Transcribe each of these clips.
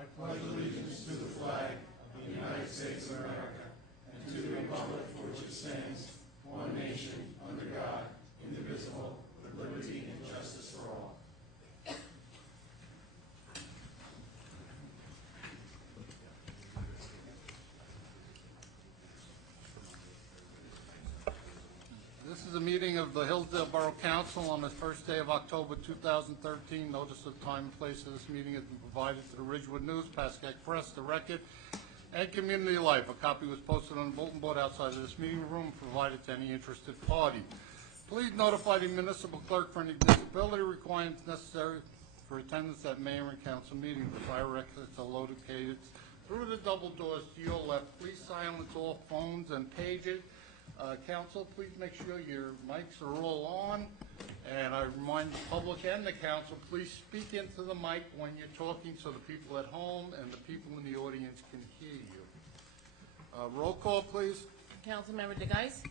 I pledge allegiance to the flag of the United States of America and to the republic for which it stands, one nation, under God, indivisible, with liberty and justice for all. This is a meeting of the Hillsdale Borough Council on the first day of October 2013. Notice of time and place of this meeting has been provided to the Ridgewood News, Pascack Press, The Record, and Community Life. A copy was posted on the bulletin board outside of this meeting room and provided to any interested party. Please notify the municipal clerk for any disability requirements necessary for attendance at mayor and council meetings. The fire exits are located through the double doors to your left. Please silence all phones and pages. Council, please make sure your mics are all on, and I remind the public and the council, please speak into the mic when you're talking so the people at home and the people in the audience can hear you. Roll call, please. Councilmember DeGeis?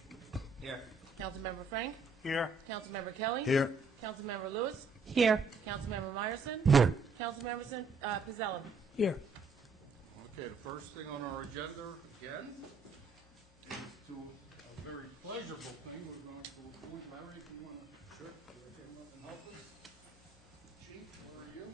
Here. Councilmember Frank? Here. Councilmember Kelly? Here. Councilmember Lewis? Here. Councilmember Meyerson? Here. Councilmember Pizzella? Here. Okay, the first thing on our agenda again is to a very pleasurable thing. We're going to appoint Larry, if you want to come up and help us. Chief, where are you?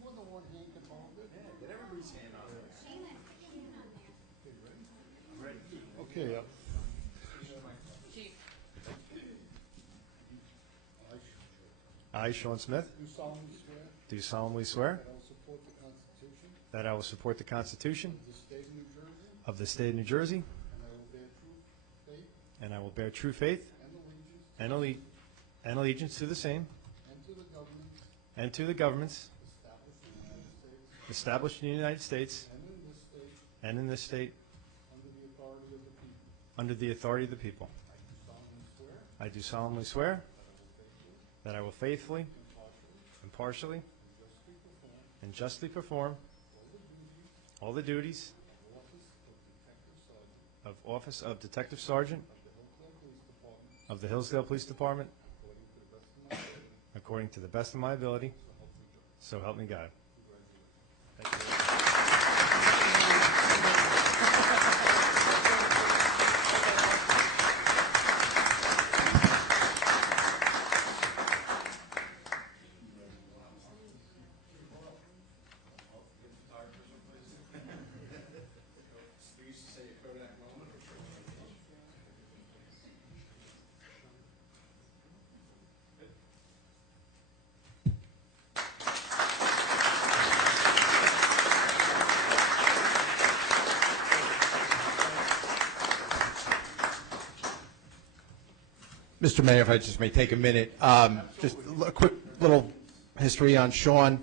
More than one hand can hold it. Yeah, get everybody's hand on there. Okay, Chief. I, Sean Smith, do solemnly swear do solemnly swear that I will support the Constitution that I will support the Constitution of the state of New Jersey, of the state of New Jersey, and I will bear true faith and allegiance and allegiance to the same and to the governments established in the United States and in this state and in this state under the authority of the people. I do solemnly swear I will faithfully, impartially, and justly perform all the duties of Office of Detective Sergeant of the Hillsdale Police Department according to the best of my ability, so help me God. Mr. Mayor, if I just may take a minute, just a quick little history on Sean.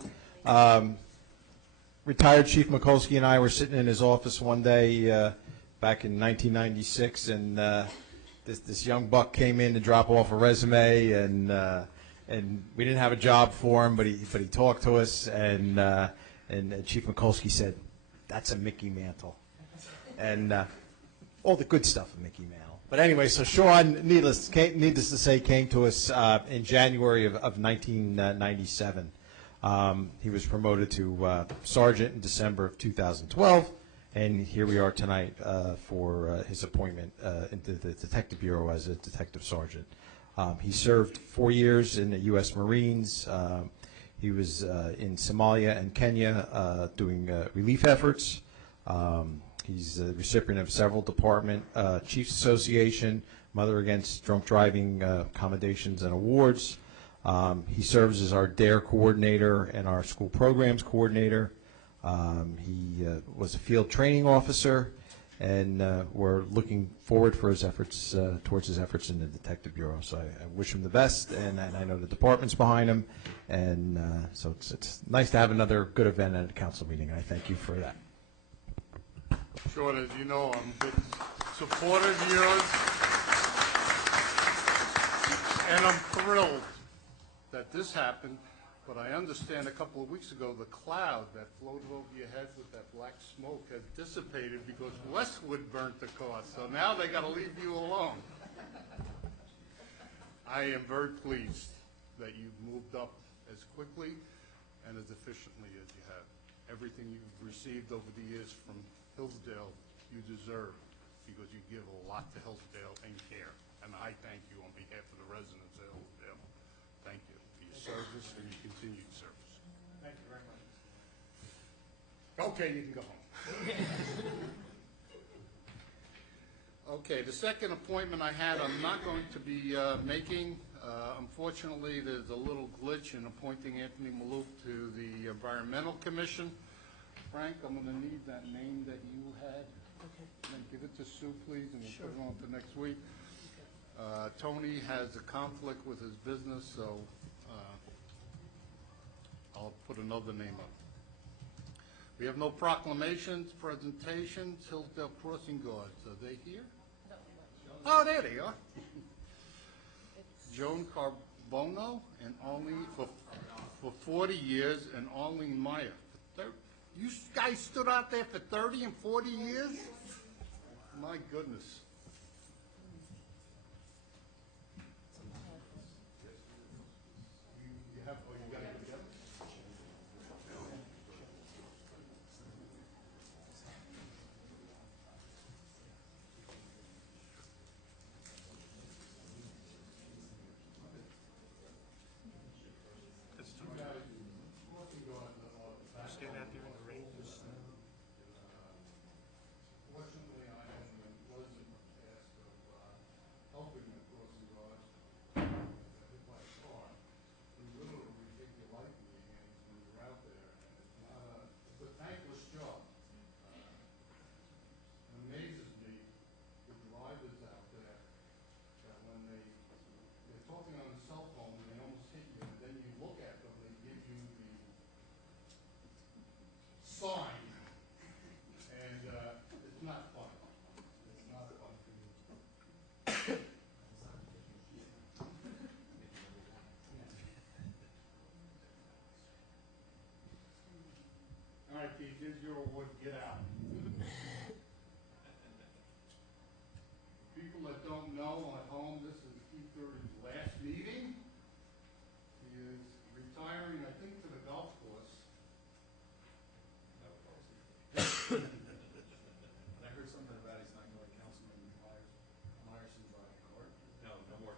Retired Chief Mikulski and I were sitting in his office one day back in 1996, and this young buck came in to drop off a resume, and we didn't have a job for him, but he talked to us, and Chief Mikulski said, "That's a Mickey Mantle," and all the good stuff of Mickey Mantle. But anyway, so Sean, needless to say, came to us in January of 1997. He was promoted to sergeant in December of 2012, and here we are tonight for his appointment into the Detective Bureau as a detective sergeant. He served 4 years in the U.S. Marines. He was in Somalia and Kenya doing relief efforts. He's the recipient of several Department Chiefs Association, Mother Against Drunk Driving commendations and awards. He serves as our DARE coordinator and our school programs coordinator. He was a field training officer, and we're looking forward for his efforts towards his efforts in the Detective Bureau. So I wish him the best, and I know the department's behind him, and so it's nice to have another good event at a council meeting, and I thank you for that. Sean, as you know, I'm a big supporter of yours, and I'm thrilled that this happened, but I understand a couple of weeks ago, the cloud that floated over your head with that black smoke has dissipated because Westwood burnt the car, so now they gotta leave you alone. I am very pleased that you've moved up as quickly and as efficiently as you have. Everything you've received over the years from Hillsdale, you deserve, because you give a lot to Hillsdale and care. And I thank you on behalf of the residents of Hillsdale. Thank you for your service and your continued service. Thank you very much. Okay, you can go home. Okay, the second appointment I had, I'm not going to be making. Unfortunately, there's a little glitch in appointing Anthony Maloof to the Environmental Commission. Frank, I'm going to need that name that you had. Okay. And give it to Sue, please, and we'll put it on for next week. Tony has a conflict with his business, so I'll put another name up. We have no proclamations, presentations. Hillsdale Crossing Guards, are they here? Oh, there they are. Joan Carbono and Arlene for 40 years, and Arlene Meyer. You guys stood out there for 30 and 40 years? My goodness. You have, oh, you got it together? Stand out there in the rain and snow. Fortunately, I am in the pleasant task of helping the crossing guards that hit by a car. We literally take your life in your hands when you're out there, and it's not it's a thankless job. It amazes me, the drivers out there, that when they're talking on the cell phone, and they almost hit you, and then you look at them, they give you the sign. And it's not fun. It's not fun. All right, Keith, here's your award. Get out. People that don't know at home, this is Keith Dury's last meeting. He is retiring, I think, to the golf course. I heard something about he's not going to Councilman Meyerson driving a car. No, no more.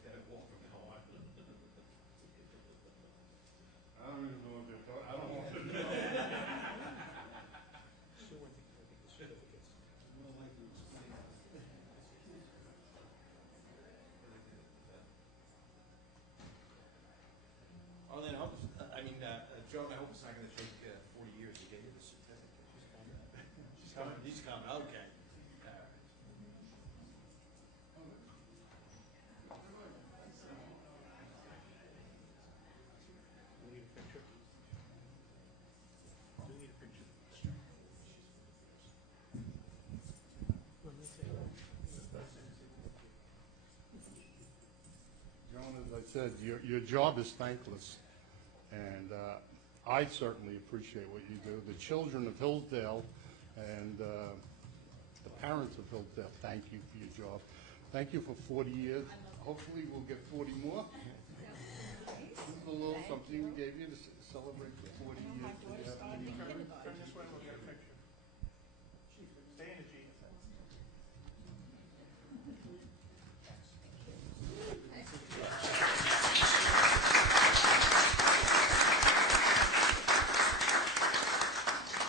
Gotta walk from now on. I don't even know what they're talking, I don't want to know. Sue, I think the certificates. More likely to explain that. Arlene, I hope, Joan, I hope it's not going to take 40 years to get you the certificate. She's coming. He's coming, okay. All right. We need a picture. We need a picture. Let me take it. Joan, as I said, your job is thankless, and I certainly appreciate what you do. The children of Hillsdale and the parents of Hillsdale, thank you for your job. Thank you for 40 years. Hopefully, we'll get 40 more. This is a little something we gave you to celebrate the 40 years that you have been here. Turn this way, we'll get a picture. Stay in the G.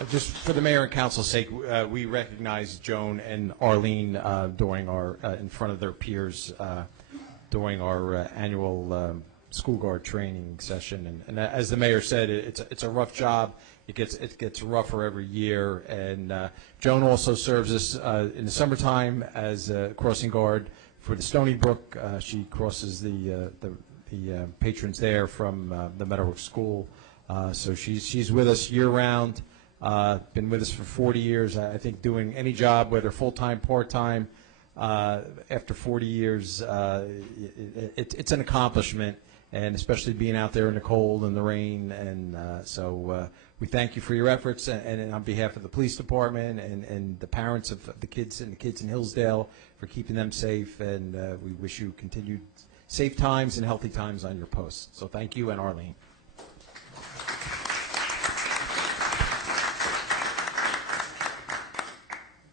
Just for the mayor and council's sake, we recognize Joan and Arlene during our, in front of their peers during our annual school guard training session. And as the mayor said, it's a rough job. It gets rougher every year. And Joan also serves us in the summertime as a crossing guard for the Stony Brook. She crosses the patrons there from the Meadowbrook School. So she's with us year round. been with us for 40 years. I think doing any job, whether full-time, part-time, after 40 years, it's an accomplishment, and especially being out there in the cold and the rain. And so we thank you for your efforts, and on behalf of the police department and the parents of the kids in Hillsdale, for keeping them safe. And we wish you continued safe times and healthy times on your posts. So thank you, and Arlene.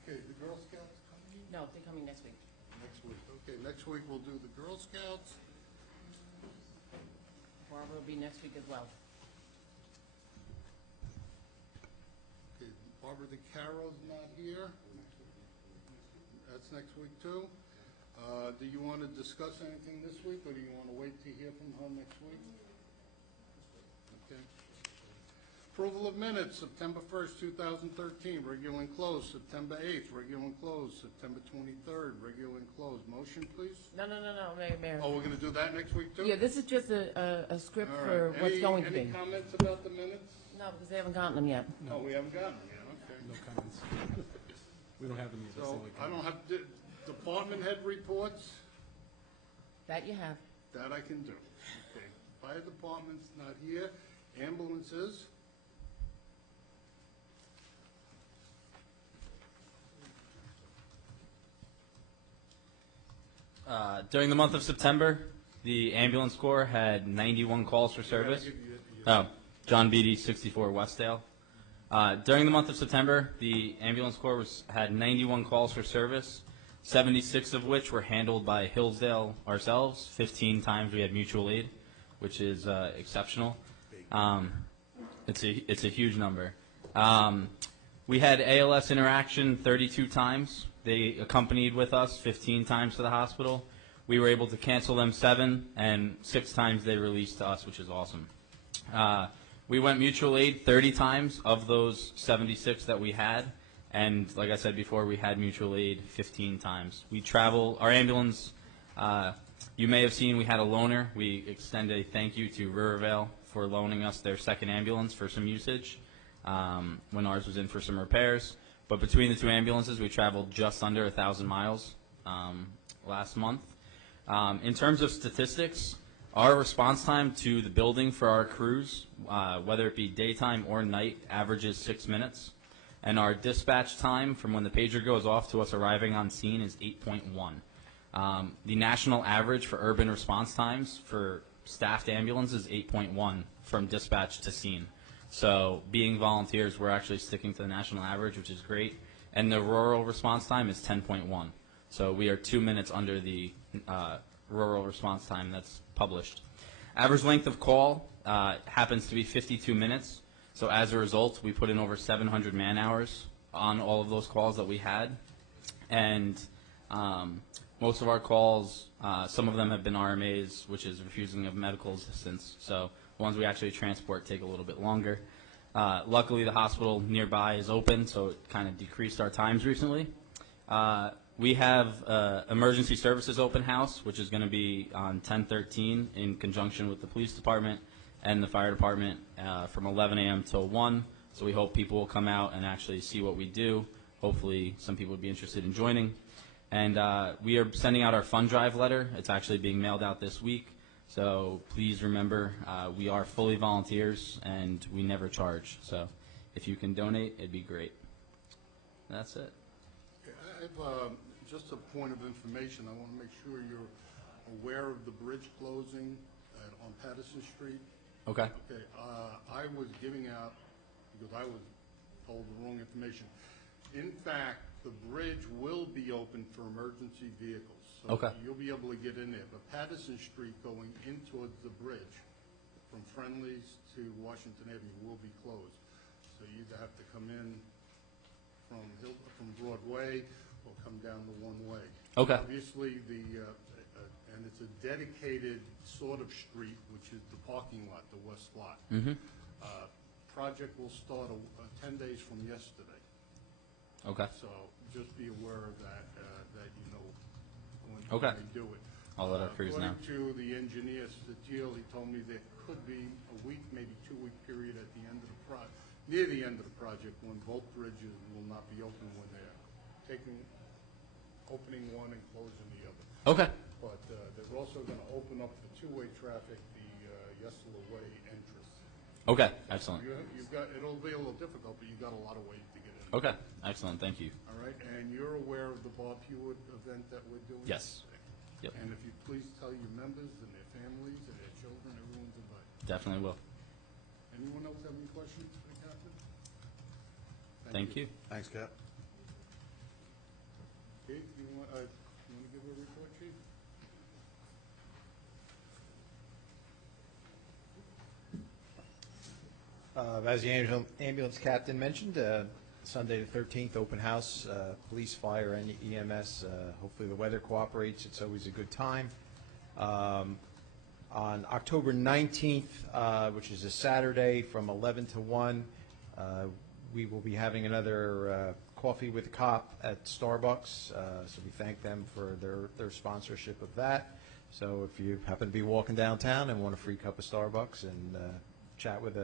Okay, the Girl Scouts coming No, they're coming next week. next week. Okay, next week we'll do the Girl Scouts. Barbara will be next week as well. Okay, Barbara DeCaro's not here. That's next week too. Do you want to discuss anything this week, or do you want to wait to hear from her next week? Okay. Approval of minutes, September 1st, 2013, regular and closed. September 8th, regular and closed. September 23rd, regular and closed. Motion, please? No, Mayor. Oh, we're going to do that next week too? Yeah, this is just a script All for right. what's going to be. Any comments about the minutes? No, because they haven't gotten them yet. No, we haven't gotten them yet, okay. No comments. We don't have them yet. That's the So only I don't have department head reports. That you have. That I can do. Okay. Fire department's not here. Ambulances. During the month of September, the ambulance corps had 91 calls for service. John Beatty, 64 Westdale. During the month of September, the ambulance corps had 91 calls for service, 76 of which were handled by Hillsdale ourselves. 15 times we had mutual aid, which is exceptional. It's a huge number. We had ALS interaction 32 times. They accompanied with us 15 times to the hospital. We were able to cancel them 7, and 6 times they released to us, which is awesome. We went mutual aid 30 times of those 76 that we had, and like I said before, we had mutual aid 15 times. We travel, our ambulance, you may have seen we had a loaner. We extend a thank you to Rivervale for loaning us their second ambulance for some usage when ours was in for some repairs. But between the two ambulances, we traveled just under 1,000 miles last month. In terms of statistics, our response time to the building for our crews, whether it be daytime or night, averages 6 minutes. And our dispatch time from when the pager goes off to us arriving on scene is 8.1. The national average for urban response times for staffed ambulance is 8.1 from dispatch to scene. So being volunteers, we're actually sticking to the national average, which is great. And the rural response time is 10.1. So we are 2 minutes under the rural response time that's published. Average length of call happens to be 52 minutes. So as a result, we put in over 700 man hours on all of those calls that we had. And most of our calls, some of them have been RMAs, which is refusing of medical assistance. So the ones we actually transport take a little bit longer. Luckily, the hospital nearby is open, so it kind of decreased our times recently. We have emergency services open house, which is going to be on 10/13 in conjunction with the police department and the fire department from 11 a.m. till 1. So we hope people will come out and actually see what we do. Hopefully some people would be interested in joining. And we are sending out our fund drive letter. It's actually being mailed out this week. So please remember, we are fully volunteers and we never charge. So if you can donate, it'd be great. That's it. I have just a point of information. I want to make sure you're aware of the bridge closing on Patterson Street. Okay. Okay, I was giving out, because I was told the wrong information. In fact, the bridge will be open for emergency vehicles. So Okay. you'll be able to get in there. But Patterson Street going in towards the bridge from Friendly's to Washington Avenue will be closed. So you either have to come in from Broadway or come down the one way. Okay. Obviously, and it's a dedicated sort of street, which is the parking lot, the west lot. Mm-hmm. Project will start 10 days from yesterday. Okay. So just be aware of that, that you know when Okay. they do it. I'll let our crews know. According to the engineer, Steele, he told me there could be a week, maybe 2-week period at the end of near the end of the project, when both bridges will not be open, when they're opening one and closing the other. Okay. But they're also going to open up for two-way traffic, the Yesler Way entrance. Okay, excellent. You've got, it'll be a little difficult, but you've got a lot of ways to get in. Okay, excellent, thank you. All right, and you're aware of the Bob Hewitt event that we're doing? Yes. Yep. And if you please tell your members and their families and their children, everyone's invited. Definitely will. Anyone else have any questions for the captain? Thank you. Thanks, Cap. Chief, you want to give a report, Chief? As the ambulance captain mentioned, Sunday the 13th, open house, police, fire, and EMS. Hopefully the weather cooperates. It's always a good time. On October 19th, which is a Saturday, from 11 to 1, we will be having another Coffee with a Cop at Starbucks. So we thank them for their sponsorship of that. So if you happen to be walking downtown and want a free cup of Starbucks and chat with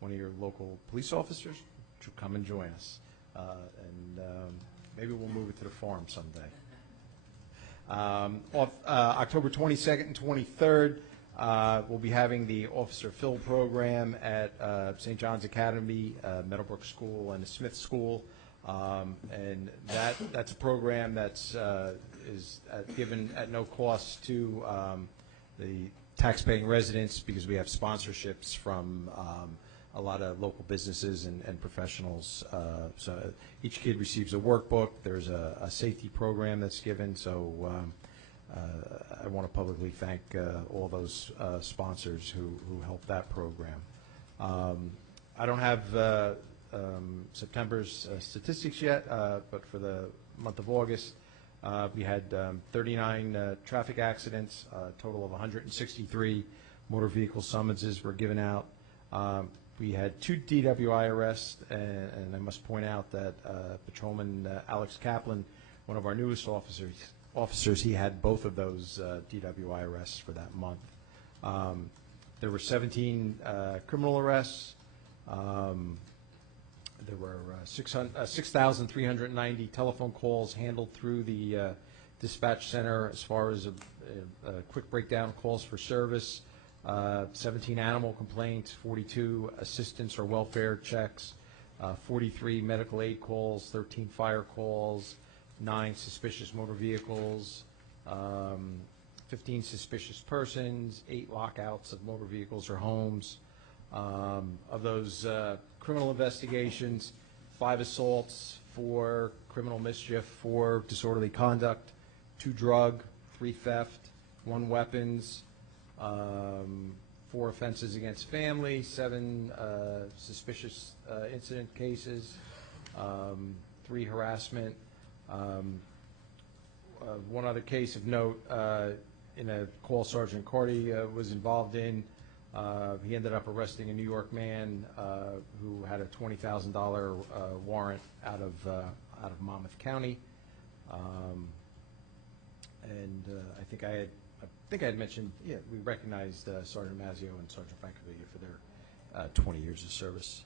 one of your local police officers, come and join us. Maybe we'll move it to the farm someday. October 22nd and 23rd, we'll be having the Officer Phil program at St. John's Academy, Meadowbrook School, and the Smith School. And that's a program that's is given at no cost to the taxpaying residents, because we have sponsorships from a lot of local businesses and professionals. So each kid receives a workbook. There's a safety program that's given. So I want to publicly thank all those sponsors who helped that program. I don't have September's statistics yet, but for the month of August, we had 39 traffic accidents, a total of 163 motor vehicle summonses were given out. We had 2 DWI arrests, and I must point out that Patrolman Alex Kaplan, one of our newest officers, he had both of those DWI arrests for that month. There were 17 criminal arrests. There were 6,390 telephone calls handled through the dispatch center as far as a quick breakdown of calls for service. 17 animal complaints, 42 assistance or welfare checks, 43 medical aid calls, 13 fire calls, 9 suspicious motor vehicles, 15 suspicious persons, 8 lockouts of motor vehicles or homes. Of those criminal investigations, 5 assaults, 4 criminal mischief, 4 disorderly conduct, 2 drug, 3 theft, 1 weapons, 4 offenses against family, 7 suspicious incident cases, 3 harassment. One other case of note, in a call Sergeant Carty was involved in. He ended up arresting a New York man who had a $20,000 warrant out of Monmouth County. I think I had mentioned, yeah, we recognized Sergeant Mazzio and Sergeant Francavilla for their 20 years of service.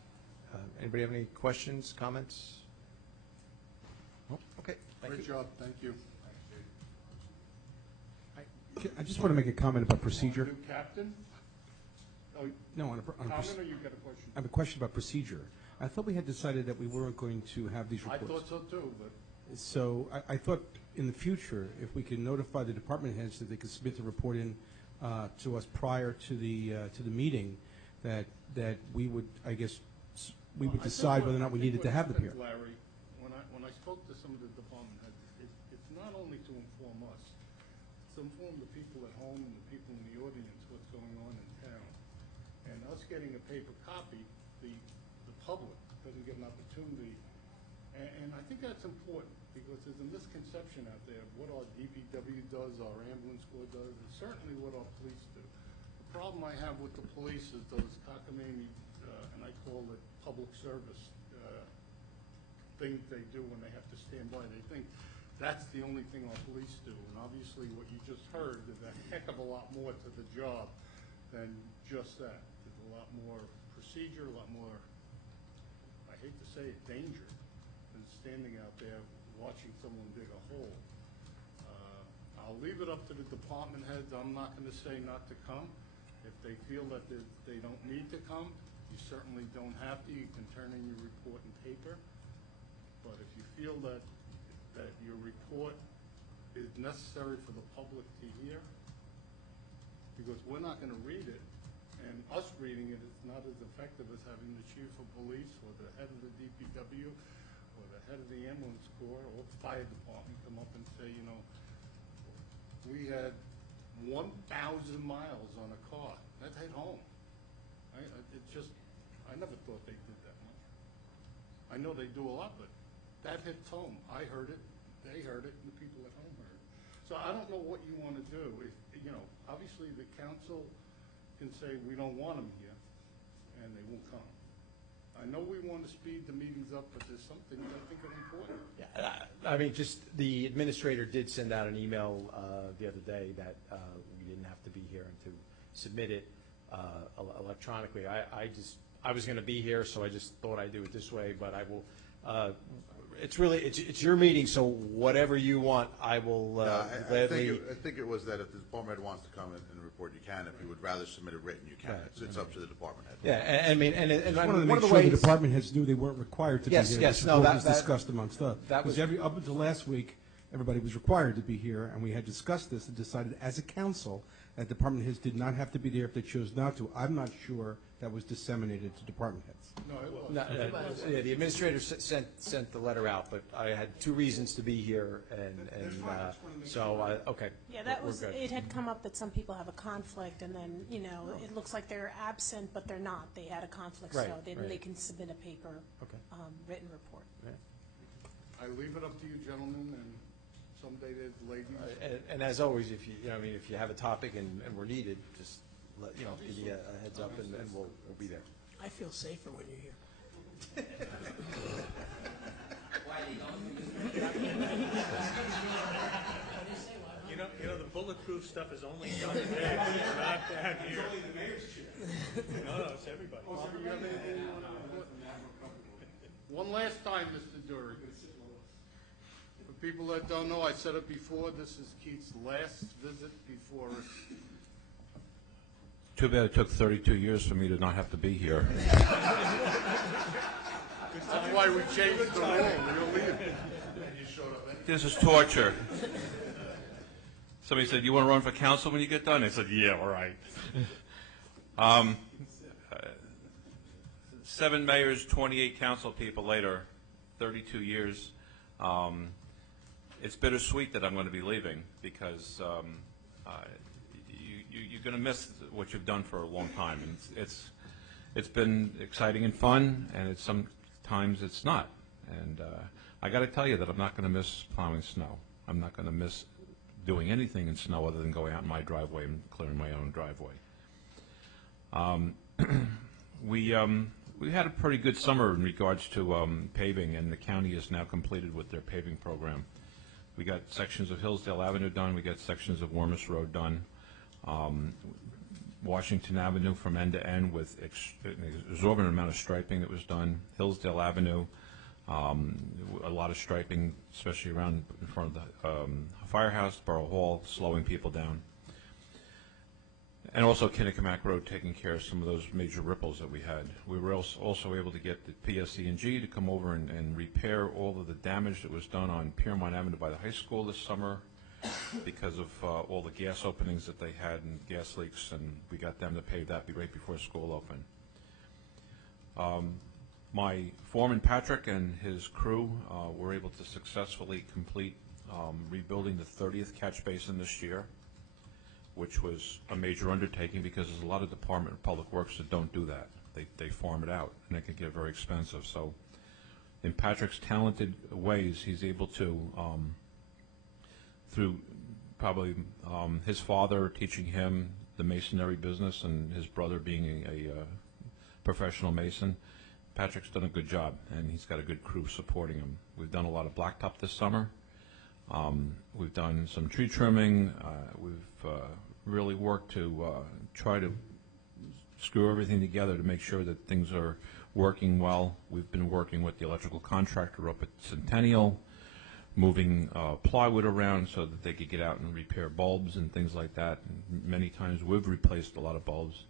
Anybody have any questions, comments? No? Okay, thank you. Great job, thank you. I just want to make a comment about procedure. New captain? Oh, No, on comment or you got a question? I have a question about procedure. I thought we had decided that we weren't going to have these I reports. thought so too, but So I thought in the future, if we can notify the department heads that they could submit the report in to us prior to the meeting, that we would, I guess, we would decide whether or not we needed to have them here. Larry, when I spoke to some of the department heads, it's not only to inform us, it's to inform the people at home and the people in the audience what's going on in town. And us getting a paper copy, the public doesn't get an opportunity. And I think that's important, because there's a misconception out there of what our DPW does, our ambulance corps does, and certainly what our police do. The problem I have with the police is those cockamamie, and I call it public service things they do when they have to stand by. They think that's the only thing our police do. And obviously what you just heard is a heck of a lot more to the job than just that. There's a lot more procedure, a lot more say it, danger than standing out there watching someone dig a hole. I'll leave it up to the department heads. I'm not going to say not to come. If they feel that they don't need to come, you certainly don't have to. You can turn in your report in paper. But if you feel that your report is necessary for the public to hear, because we're not going to read it, and us reading it is not as effective as having the chief of police or the head of the DPW or the head of the ambulance corps or fire department come up and say, you know, we had 1,000 miles on a car. That hit home. I never thought they did that much. I know they do a lot, but that hits home. I heard it, they heard it, and the people at home heard it. So I don't know what you want to do. If, you know, obviously the council can say we don't want them here, and they won't come. I know we want to speed the meetings up, but there's some things I think are important. Yeah, I mean, just the administrator did send out an email the other day that we didn't have to be here and to submit it electronically. I was going to be here, so I just thought I'd do it this way, but I will. It's your meeting, so whatever you want, I will gladly. I think it was that if the department head wants to come and report, you can. If you would rather submit it written, you can. It's up to the department head. Yeah, I mean, and I wanted to one make of the sure the ways. department heads knew they weren't required to be here. Yes, This no, was that discussed amongst us. that was- Because up until last week, everybody was required to be here, and we had discussed this and decided as a council that department heads did not have to be there if they chose not to. I'm not sure that was disseminated to department heads. No, it was. No, yeah, the administrator sent the letter out, but I had 2 reasons to be here, and so, okay. Yeah, that we're was, good. it had come up that some people have a conflict, and then, you know, it looks like they're absent, but they're not. They had a conflict, so Right, then right. they can submit a paper, Okay. written report. I leave it up to you gentlemen, and someday there's ladies. And as always, if if you have a topic and we're needed, just give me a heads up, and we'll be there. I feel safer when you're here. You know, the bulletproof stuff is only down there, it's not down here. It's only the mayor's chair. No, it's everybody. One last time, Mr. Dury. For people that don't know, I said it before, this is Keith's last visit before us. Too bad it took 32 years for me to not have to be here. That's why we changed the rule. We'll leave. This is torture. Somebody said, "You want to run for council when you get done?" I said, "Yeah, all right." 7 mayors, 28 council people later, 32 years. It's bittersweet that I'm going to be leaving because you're going to miss what you've done for a long time. And it's been exciting and fun, and sometimes it's not. And I got to tell you that I'm not going to miss plowing snow. I'm not going to miss doing anything in snow other than going out in my driveway and clearing my own driveway. We had a pretty good summer in regards to paving, and the county is now completed with their paving program. We got sections of Hillsdale Avenue done. We got sections of Wormus Road done. Washington Avenue from end to end with an exorbitant amount of striping that was done. Hillsdale Avenue, a lot of striping, especially around in front of the firehouse, Borough Hall, slowing people down. And also Kinnecamack Road taking care of some of those major ripples that we had. We were also able to get the PSC&G to come over and repair all of the damage that was done on Piermont Avenue by the high school this summer because of all the gas openings that they had and gas leaks, and we got them to pave that right before school opened. My foreman Patrick and his crew were able to successfully complete rebuilding the 30th catch basin this year, which was a major undertaking because there's a lot of Department of Public Works that don't do that. They farm it out, and it can get very expensive. So in Patrick's talented ways, he's able to, through probably his father teaching him the masonry business and his brother being a professional mason, Patrick's done a good job, and he's got a good crew supporting him. We've done a lot of blacktop this summer. We've done some tree trimming. We've really worked to try to screw everything together to make sure that things are working well. We've been working with the electrical contractor up at Centennial, moving plywood around so that they could get out and repair bulbs and things like that. And many times we've replaced a lot of bulbs.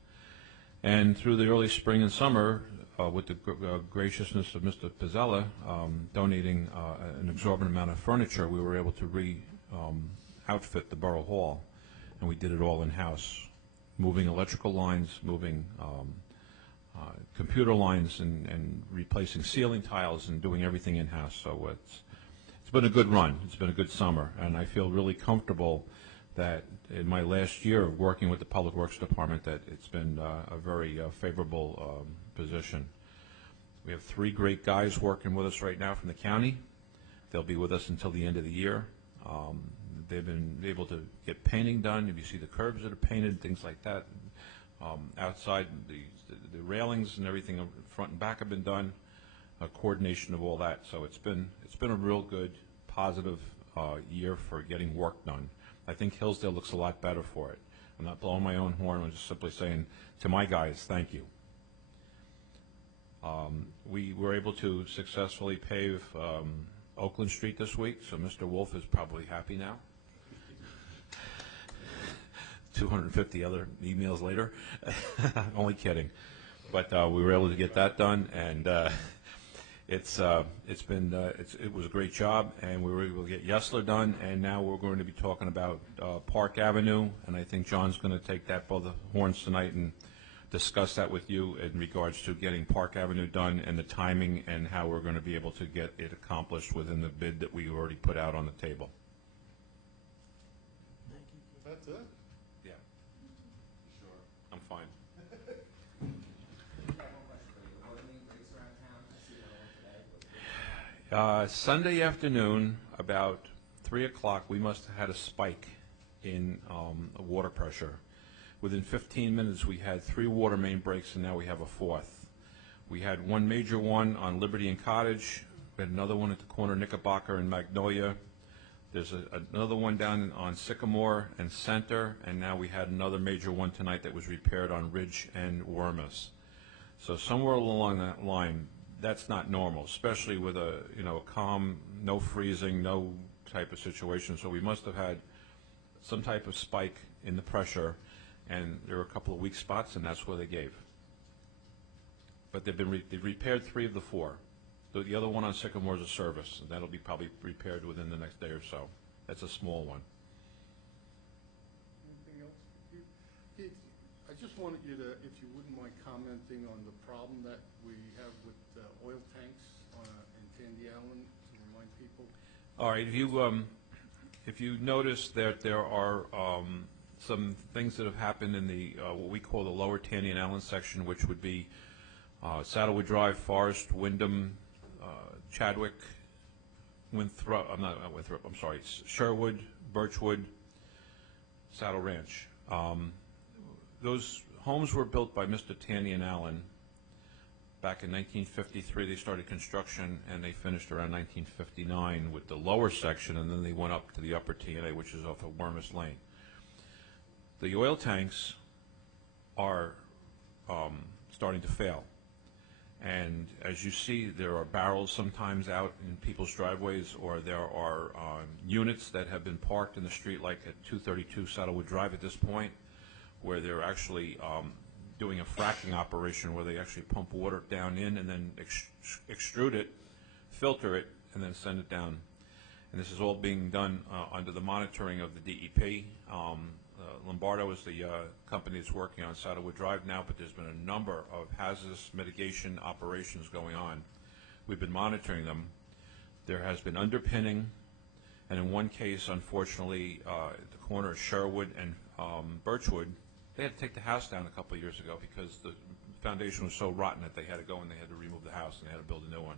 And through the early spring and summer, with the graciousness of Mr. Pizzella donating an exorbitant amount of furniture, we were able to outfit the Borough Hall, and we did it all in-house, moving electrical lines, moving computer lines, and replacing ceiling tiles, and doing everything in-house. So it's been a good run. It's been a good summer, and I feel really comfortable that in my last year of working with the Public Works Department that it's been a very favorable position. We have 3 great guys working with us right now from the county. They'll be with us until the end of the year. They've been able to get painting done. If you see the curbs that are painted, things like that. Outside, the railings and everything front and back have been done. Coordination of all that. So it's been a real good, positive year for getting work done. I think Hillsdale looks a lot better for it. I'm not blowing my own horn. I'm just simply saying to my guys, thank you. We were able to successfully pave Oakland Street this week, so Mr. Wolf is probably happy now. 250 other emails later. Only kidding. But we were able to get that done, and it was a great job, and we were able to get Yesler done, and now we're going to be talking about Park Avenue, and I think John's going to take that by the horns tonight and discuss that with you in regards to getting Park Avenue done and the timing and how we're going to be able to get it accomplished within the bid that we already put out on the table. That's it? Yeah. Sure. I'm fine. Sunday afternoon, about 3 o'clock, we must have had a spike in water pressure. Within 15 minutes, we had 3 water main breaks, and now we have a 4th. We had one major one on Liberty and Cottage. We had another one at the corner of Knickerbocker and Magnolia. There's another one down on Sycamore and Center, and now we had another major one tonight that was repaired on Ridge and Wormus. So somewhere along that line, that's not normal, especially with a calm, no freezing, no type of situation. So we must have had some type of spike in the pressure, and there were a couple of weak spots, and that's where they gave. But they've repaired 3 of the 4. The other one on Sycamore is a service, and that'll be probably repaired within the next day or so. That's a small one. Anything else? Keith, I just wanted you to, if you wouldn't mind commenting on the problem that we have with oil tanks in Tandy Island, to remind people. All right, if you notice that there are some things that have happened in the what we call the lower Tandy Island section, which would be Saddlewood Drive, Forest, Wyndham, Chadwick, Winthrop. I'm sorry, Sherwood, Birchwood, Saddle Ranch. Those homes were built by Mr. Tandy and Allen back in 1953. They started construction, and they finished around 1959 with the lower section, and then they went up to the upper TNA, which is off of Wormus Lane. The oil tanks are starting to fail. And as you see, there are barrels sometimes out in people's driveways, or there are units that have been parked in the street, like at 232 Saddlewood Drive at this point, where they're actually doing a fracking operation where they actually pump water down in and then extrude it, filter it, and then send it down. And this is all being done under the monitoring of the DEP. Lombardo is the company that's working on Saddlewood Drive now, but there's been a number of hazardous mitigation operations going on. We've been monitoring them. There has been underpinning, and in one case, unfortunately, at the corner of Sherwood and Birchwood, they had to take the house down a couple of years ago because the foundation was so rotten that they had to go and they had to remove the house and they had to build a new one.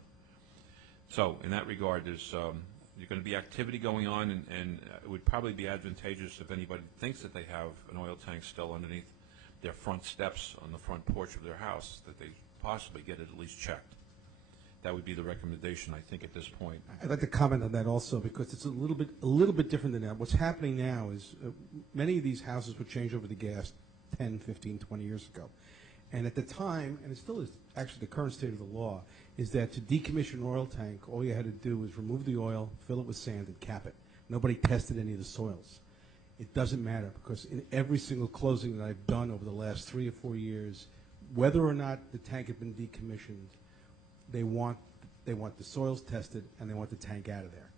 So in that regard, there's going to be activity going on, and it would probably be advantageous if anybody thinks that they have an oil tank still underneath their front steps on the front porch of their house, that they possibly get it at least checked. That would be the recommendation, I think, at this point. I'd like to comment on that also, because it's a little bit different than that. What's happening now is many of these houses were changed over to gas 10, 15, 20 years ago. And at the time, and it still is actually the current state of the law, is that to decommission an oil tank, all you had to do was remove the oil, fill it with sand, and cap it. Nobody tested any of the soils. It doesn't matter, because in every single closing that I've done over the last 3 or 4 years, whether or not the tank had been decommissioned, they want the soils tested and they want the tank out of there.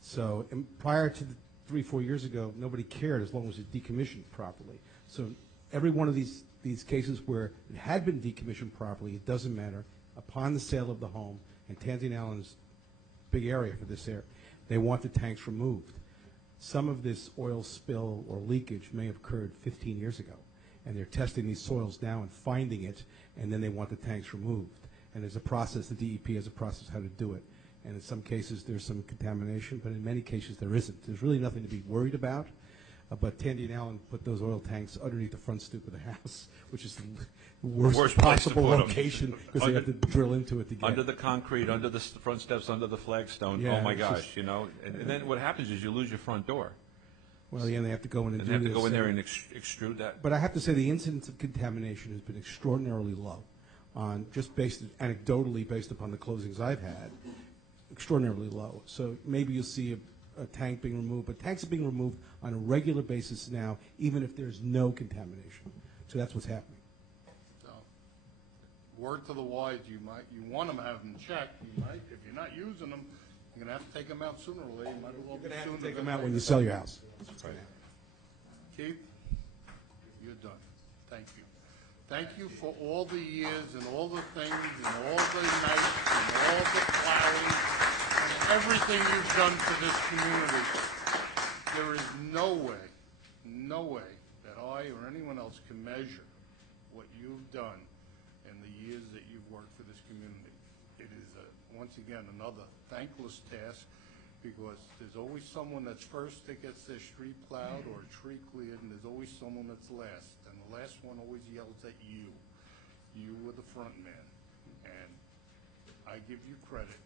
So prior to 3, 4 years ago, nobody cared as long as it's decommissioned properly. So every one of these cases where it had been decommissioned properly, it doesn't matter. Upon the sale of the home, and Tanzine Allen's big area for this area, they want the tanks removed. Some of this oil spill or leakage may have occurred 15 years ago, and they're testing these soils now and finding it, and then they want the tanks removed. And there's a process, the DEP has a process how to do it. And in some cases there's some contamination, but in many cases there isn't. There's really nothing to be worried about. But Tandy and Allen put those oil tanks underneath the front stoop of the house, which is the worst Worst place to possible put 'em. location, because they have to drill into it to get Under it. the concrete, under the front steps, under the flagstone. Yeah, Oh my it's gosh, just- you know. And then what happens is you lose your front door. Well, yeah, they have to go in and And do they have to this, go in there and extrude that. But I have to say the incidence of contamination has been extraordinarily low, on just based anecdotally based upon the closings I've had, extraordinarily low. So maybe you'll see a tank being removed, but tanks are being removed on a regular basis now, even if there's no contamination. So that's what's happening. So, word to the wise, you want to have them checked. You might, if you're not using them, you're gonna have to take them out sooner or later. You might as well be sooner Take than them out when later. you sell your house. Keith, you're done. Thank you. Thank you for all the years and all the things and all the nights and all the plowing and everything you've done for this community. There is no way that I or anyone else can measure what you've done in the years that you've worked for this community. It is, once again, another thankless task, because there's always someone that's first that gets their street plowed or a tree cleared, and there's always someone that's last. And the last one always yells at you. You were the front man, and I give you credit.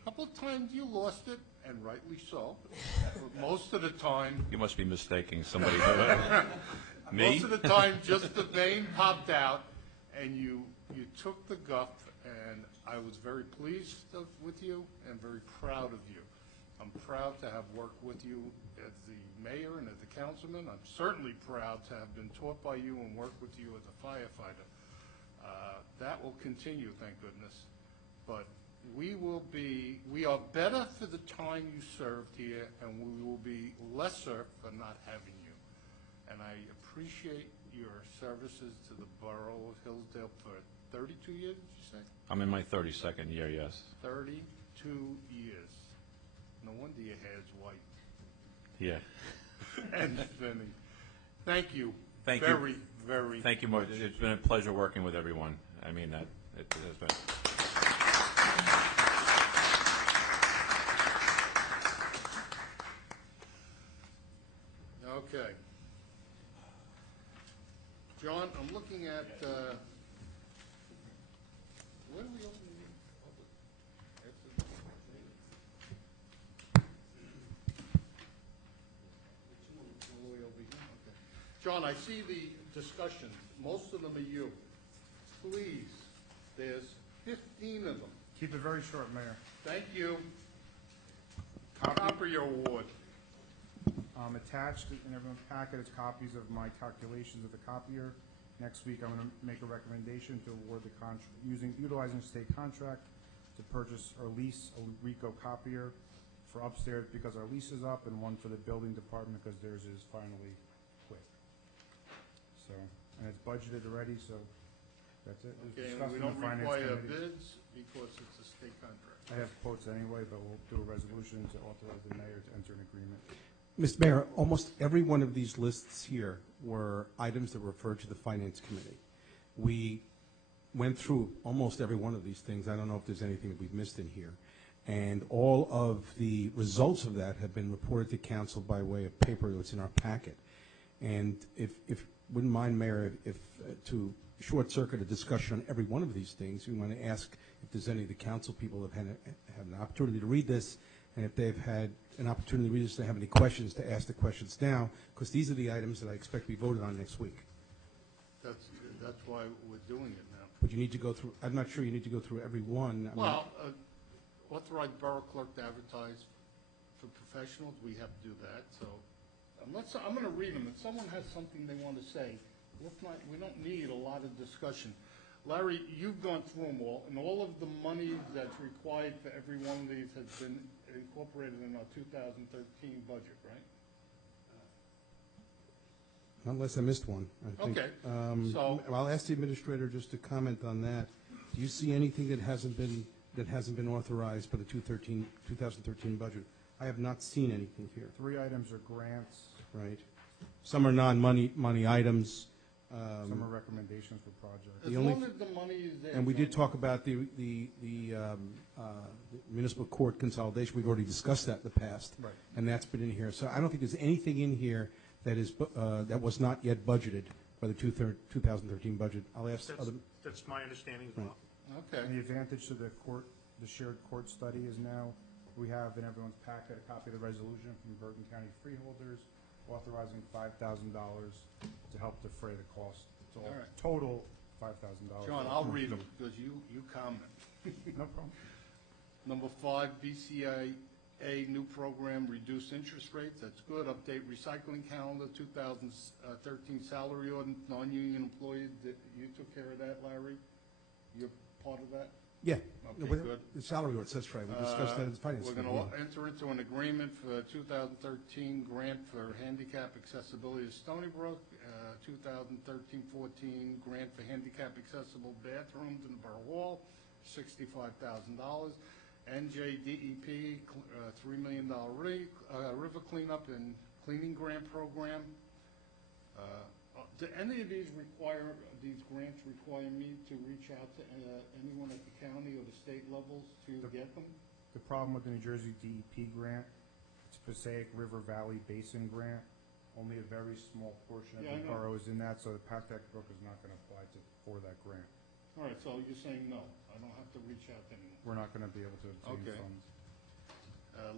A couple of times you lost it, and rightly so, but most of the time, You must be mistaking somebody. Me? most of the time, just the vein popped out, and you took the guff, and I was very pleased with you and very proud of you. I'm proud to have worked with you as the mayor and as a councilman. I'm certainly proud to have been taught by you and worked with you as a firefighter. That will continue, thank goodness. But we are better for the time you served here, and we will be lesser for not having you. And I appreciate your services to the borough of Hillsdale for 32 years, did you say? I'm in my 32nd year, yes. 32 years. No wonder your hair's white Yeah. and thinning. Thank you. Thank you. Very, very Thank you, Mark. It's been a pleasure working with everyone. I mean that. It has been. Okay. John, I'm looking at, when are we opening the public? All the way over here? Okay. John, I see the discussions. Most of them are you. Please, there's 15 of them. Keep it very short, Mayor. Thank you. Copy your award. Attached in everyone's packet is copies of my calculations of the copier. Next week, I'm going to make a recommendation to award the utilizing state contract to purchase or lease a Ricoh copier for upstairs because our lease is up, and one for the building department because theirs is finally quit. So, and it's budgeted already, so that's it. It was Okay, and discussed we in the don't finance require committee. bids because it's a state contract. I have quotes anyway, but we'll do a resolution to authorize the mayor to enter an agreement. Mr. Mayor, almost every one of these lists here were items that were referred to the Finance Committee. We went through almost every one of these things. I don't know if there's anything that we've missed in here. And all of the results of that have been reported to council by way of paper that's in our packet. And if wouldn't mind, Mayor, if to short-circuit a discussion on every one of these things, we want to ask if there's any of the council people that have had an opportunity to read this, and if they've had an opportunity to read this, to have any questions, to ask the questions now, because these are the items that I expect to be voted on next week. That's, That's why we're doing it now. But you need to go through, I'm not sure you need to go through every one. I mean, Well, authorize borough clerk to advertise for professionals, we have to do that, so. I'm gonna read them. If someone has something they want to say, if not, we don't need a lot of discussion. Larry, you've gone through them all, and all of the money that's required for every one of these has been incorporated in our 2013 budget, right? Unless I missed one, I think. Okay, so- I'll ask the administrator just to comment on that. Do you see anything that hasn't been authorized for the 2013 budget? I have not seen anything here. 3 items are grants, Right. Some are non-money items. some are recommendations for projects. As the only long as the money is there. And we did John. talk about the municipal court consolidation. We've already discussed that in the past. Right. And that's been in here. So I don't think there's anything in here that is, that was not yet budgeted by the 2013 budget. I'll ask other, That's my understanding as well. Okay. And the advantage to the shared court study is now, we have in everyone's packet a copy of the resolution from Bergen County freeholders authorizing $5,000 to help defray the cost. It's all All right. total $5,000. John, I'll read them, because you comment. No problem. Number 5, BCA new program, reduce interest rates, that's good. Update recycling calendar, 2013 salary ordinance, non-union employees, you took care of that, Larry? You're part of that? yeah. Okay, With good. The salary ordinance, that's right. We discussed that in the finance We're committee. going to enter into an agreement for 2013 grant for handicap accessibility to Stony Brook, 2013-14 grant for handicap accessible bathrooms in the Borough Hall, $65,000. NJDEP, $3 million river cleanup and cleaning grant program. Do any of these grants require me to reach out to anyone at the county or the state levels to get them? The problem with the New Jersey DEP grant, it's Passaic River Valley Basin grant. Only a very small portion of Yeah, I the know. borough is in that, so the Pascack Brook is not going to apply for that grant. All right, so you're saying no, I don't have to reach out to anyone. We're not going to be able to obtain Okay. funds.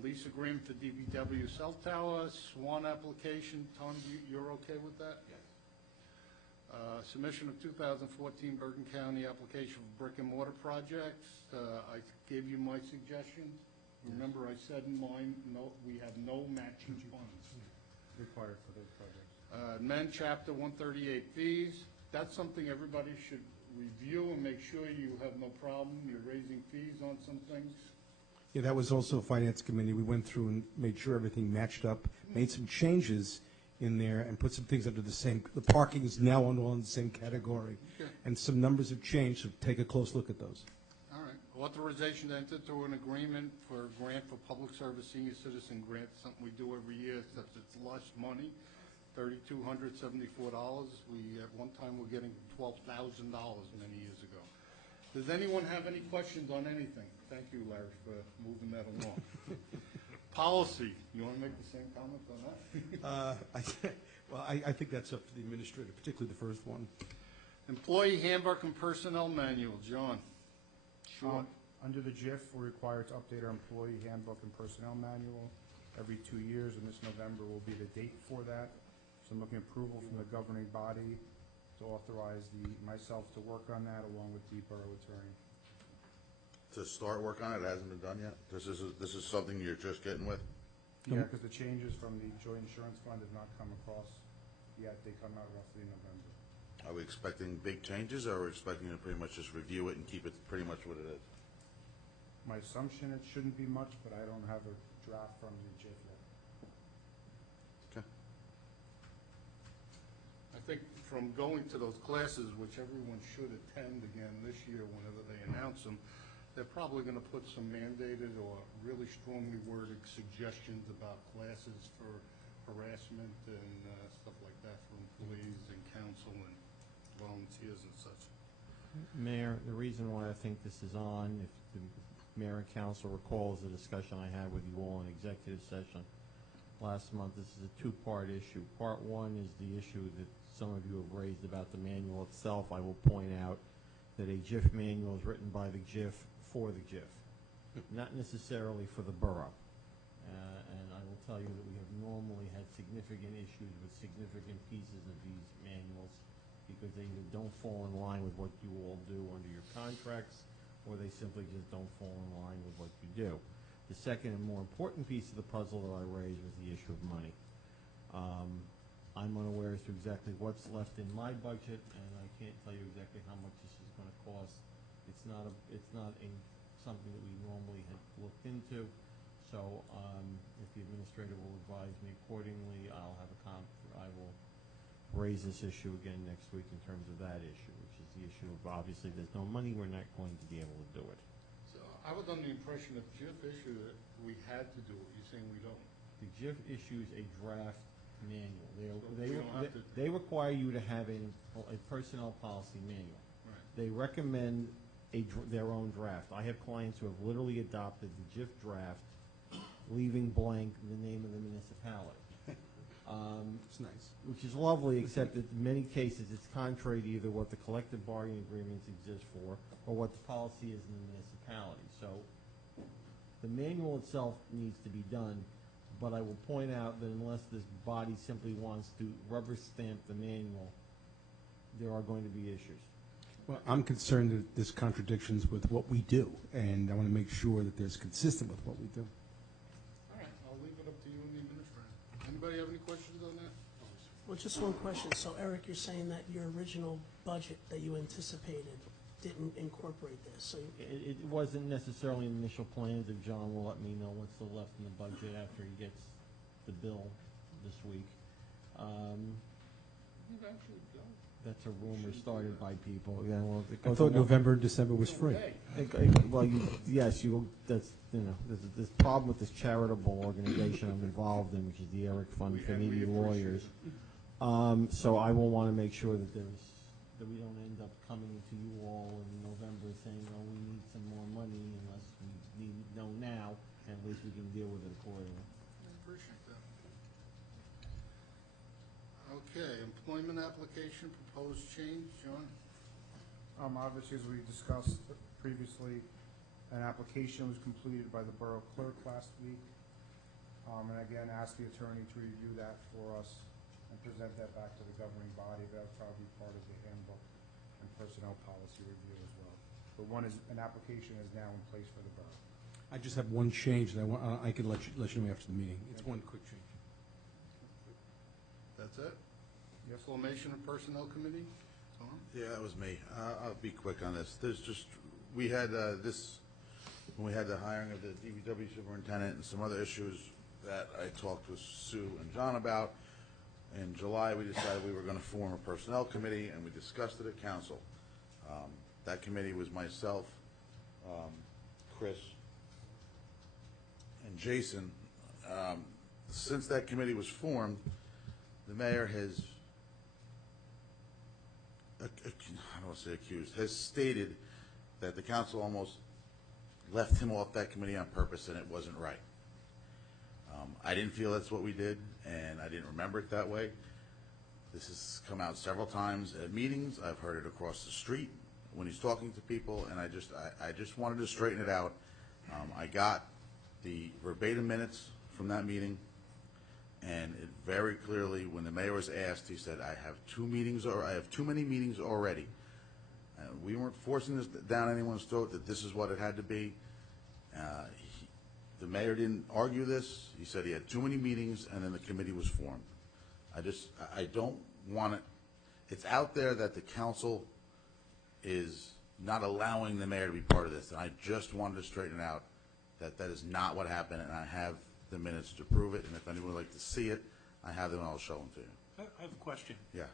Lease agreement for DBW cell tower, SWAN application, Tom, you're okay with that? Yes. Submission of 2014 Bergen County application for brick and mortar projects. I gave you my suggestions. Remember, I said in mine, no, we have no matching funds. Required for those projects. Amend Chapter 138 fees. That's something everybody should review and make sure you have no problem. You're raising fees on some things. Yeah, that was also finance committee. We went through and made sure everything matched up, made some changes in there, and put some things under the same, the parking is now all in the same category. Okay. And some numbers have changed, so take a close look at those. All right. Authorization to enter into an agreement for a grant for public service senior citizen grant, something we do every year, except it's lush money, $3,274. At one time, we're getting $12,000 many years ago. Does anyone have any questions on anything? Thank you, Larry, for moving that along. Policy, you want to make the same comment on that? I think that's up to the administrator, particularly the first one. Employee handbook and personnel manual, John. Sure. Under the GIF, we're required to update our employee handbook and personnel manual every 2 years, and this November will be the date for that. So I'm looking approval from the governing body to authorize myself to work on that along with the borough attorney. To start work on it, it hasn't been done yet? This is something you're just getting with? Yeah, because the changes from the joint insurance fund have not come across yet. They come out roughly in November. Are we expecting big changes, or are we expecting to pretty much just review it and keep it pretty much what it is? My assumption, it shouldn't be much, but I don't have a draft from the GIF yet. Okay. I think from going to those classes, which everyone should attend again this year whenever they announce them, they're probably going to put some mandated or really strongly worded suggestions about classes for harassment and stuff like that for employees and council and volunteers and such. Mayor, the reason why I think this is on, if the mayor and council recalls the discussion I had with you all in executive session last month, this is a two-part issue. Part one is the issue that some of you have raised about the manual itself. I will point out that a GIF manual is written by the GIF for the GIF, not necessarily for the borough. And I will tell you that we have normally had significant issues with significant pieces of these manuals because they either don't fall in line with what you all do under your contracts, or they simply just don't fall in line with what you do. The second and more important piece of the puzzle that I raised was the issue of money. I'm unaware as to exactly what's left in my budget, and I can't tell you exactly how much this is going to cost. It's not something that we normally had looked into. So if the administrator will advise me accordingly, I will raise this issue again next week in terms of that issue, which is the issue of obviously there's no money, we're not going to be able to do it. So I was under the impression that JIF issue that we had to do it. You're saying we don't? The JIF issues a draft manual. we don't have to- They require you to have a personnel policy manual. Right. They recommend their own draft. I have clients who have literally adopted the JIF draft, leaving blank the name of the municipality. It's nice. Which is lovely, except that in many cases it's contrary to either what the collective bargaining agreements exist for or what the policy is in the municipality. So the manual itself needs to be done, but I will point out that unless this body simply wants to rubber stamp the manual, there are going to be issues. Well, I'm concerned that there's contradictions with what we do, and I want to make sure that there's consistent with what we do. All right, I'll leave it up to you and the administrator. Anybody have any questions on that? Well, just one question. So, Eric, you're saying that your original budget that you anticipated didn't incorporate this, so It wasn't necessarily in initial plans, and John will let me know what's still left in the budget after he gets the bill this week. You've actually done. That's a rumor started by people. Yeah, well, it I goes thought along- November and December was free. Well, yes, that's, there's this problem with this charitable organization I'm involved in, which is the Eric Fund for Needy Lawyers. So I will want to make sure that that we don't end up coming to you all in November saying, oh, we need some more money, unless we know now, and at least we can deal with it accordingly. I appreciate that. Okay, employment application, proposed change, John? Obviously, as we discussed previously, an application was completed by the borough clerk last week. And again, asked the attorney to review that for us and present that back to the governing body. That would probably be part of the handbook and personnel policy review as well. But an application is now in place for the borough. I just have one change that I can let you know after the meeting. It's one quick change. That's it? Yes. Formation of Personnel Committee? Tom? Yeah, that was me. I'll be quick on this. We had when we had the hiring of the DPW superintendent and some other issues that I talked with Sue and John about. In July, we decided we were going to form a personnel committee, and we discussed it at council. That committee was myself, Chris, and Jason. Since that committee was formed, the mayor has, I don't want to say accused, has stated that the council almost left him off that committee on purpose, and it wasn't right. I didn't feel that's what we did, and I didn't remember it that way. This has come out several times at meetings. I've heard it across the street when he's talking to people, and I just wanted to straighten it out. I got the verbatim minutes from that meeting, and it very clearly, when the mayor was asked, he said, I have too many meetings already. We weren't forcing this down anyone's throat that this is what it had to be. The mayor didn't argue this. He said he had too many meetings, and then the committee was formed. I don't want it. It's out there that the council is not allowing the mayor to be part of this, and I just wanted to straighten it out that that is not what happened, and I have the minutes to prove it, and if anyone would like to see it, I have them, and I'll show them to you. I have a question. Yeah.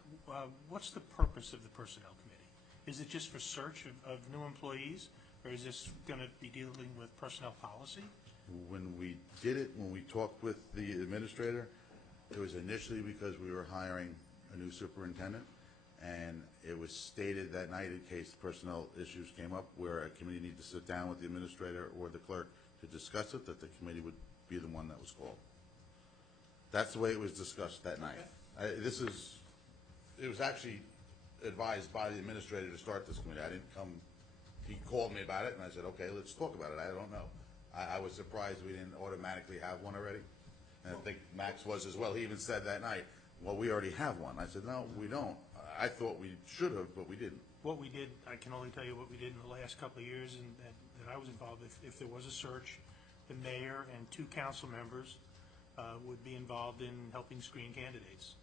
What's the purpose of the Personnel Committee? Is it just for search of new employees, or is this going to be dealing with personnel policy? When we did it, when we talked with the administrator, it was initially because we were hiring a new superintendent, and it was stated that night in case personnel issues came up where a committee needed to sit down with the administrator or the clerk to discuss it, that the committee would be the one that was called. That's the way it was discussed that night. It was actually advised by the administrator to start this committee. I didn't come, he called me about it, and I said, okay, let's talk about it. I don't know. I was surprised we didn't automatically have one already. And I think Max was as well. He even said that night, well, we already have one. I said, no, we don't. I thought we should have, but we didn't. What we did, I can only tell you what we did in the last couple of years and that I was involved. If there was a search, the mayor and 2 council members would be involved in helping screen candidates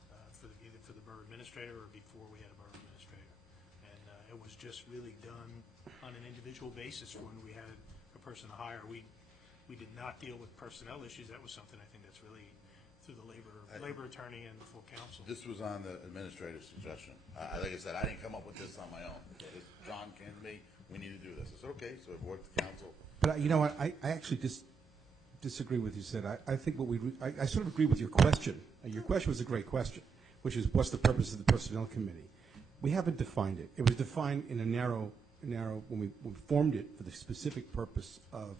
either for the borough administrator or before we had a borough administrator. And it was just really done on an individual basis when we had a person to hire. We did not deal with personnel issues. That was something I think that's really through the labor attorney and the full council. This was on the administrator's suggestion. Like I said, I didn't come up with this on my own. John came to me, we need to do this. I said, okay, so it worked the council. But you know what, I actually disagree with you, Sid. I think I sort of agree with your question. Your question was a great question, which is what's the purpose of the Personnel Committee? We haven't defined it. It was defined in a narrow, when we formed it for the specific purpose of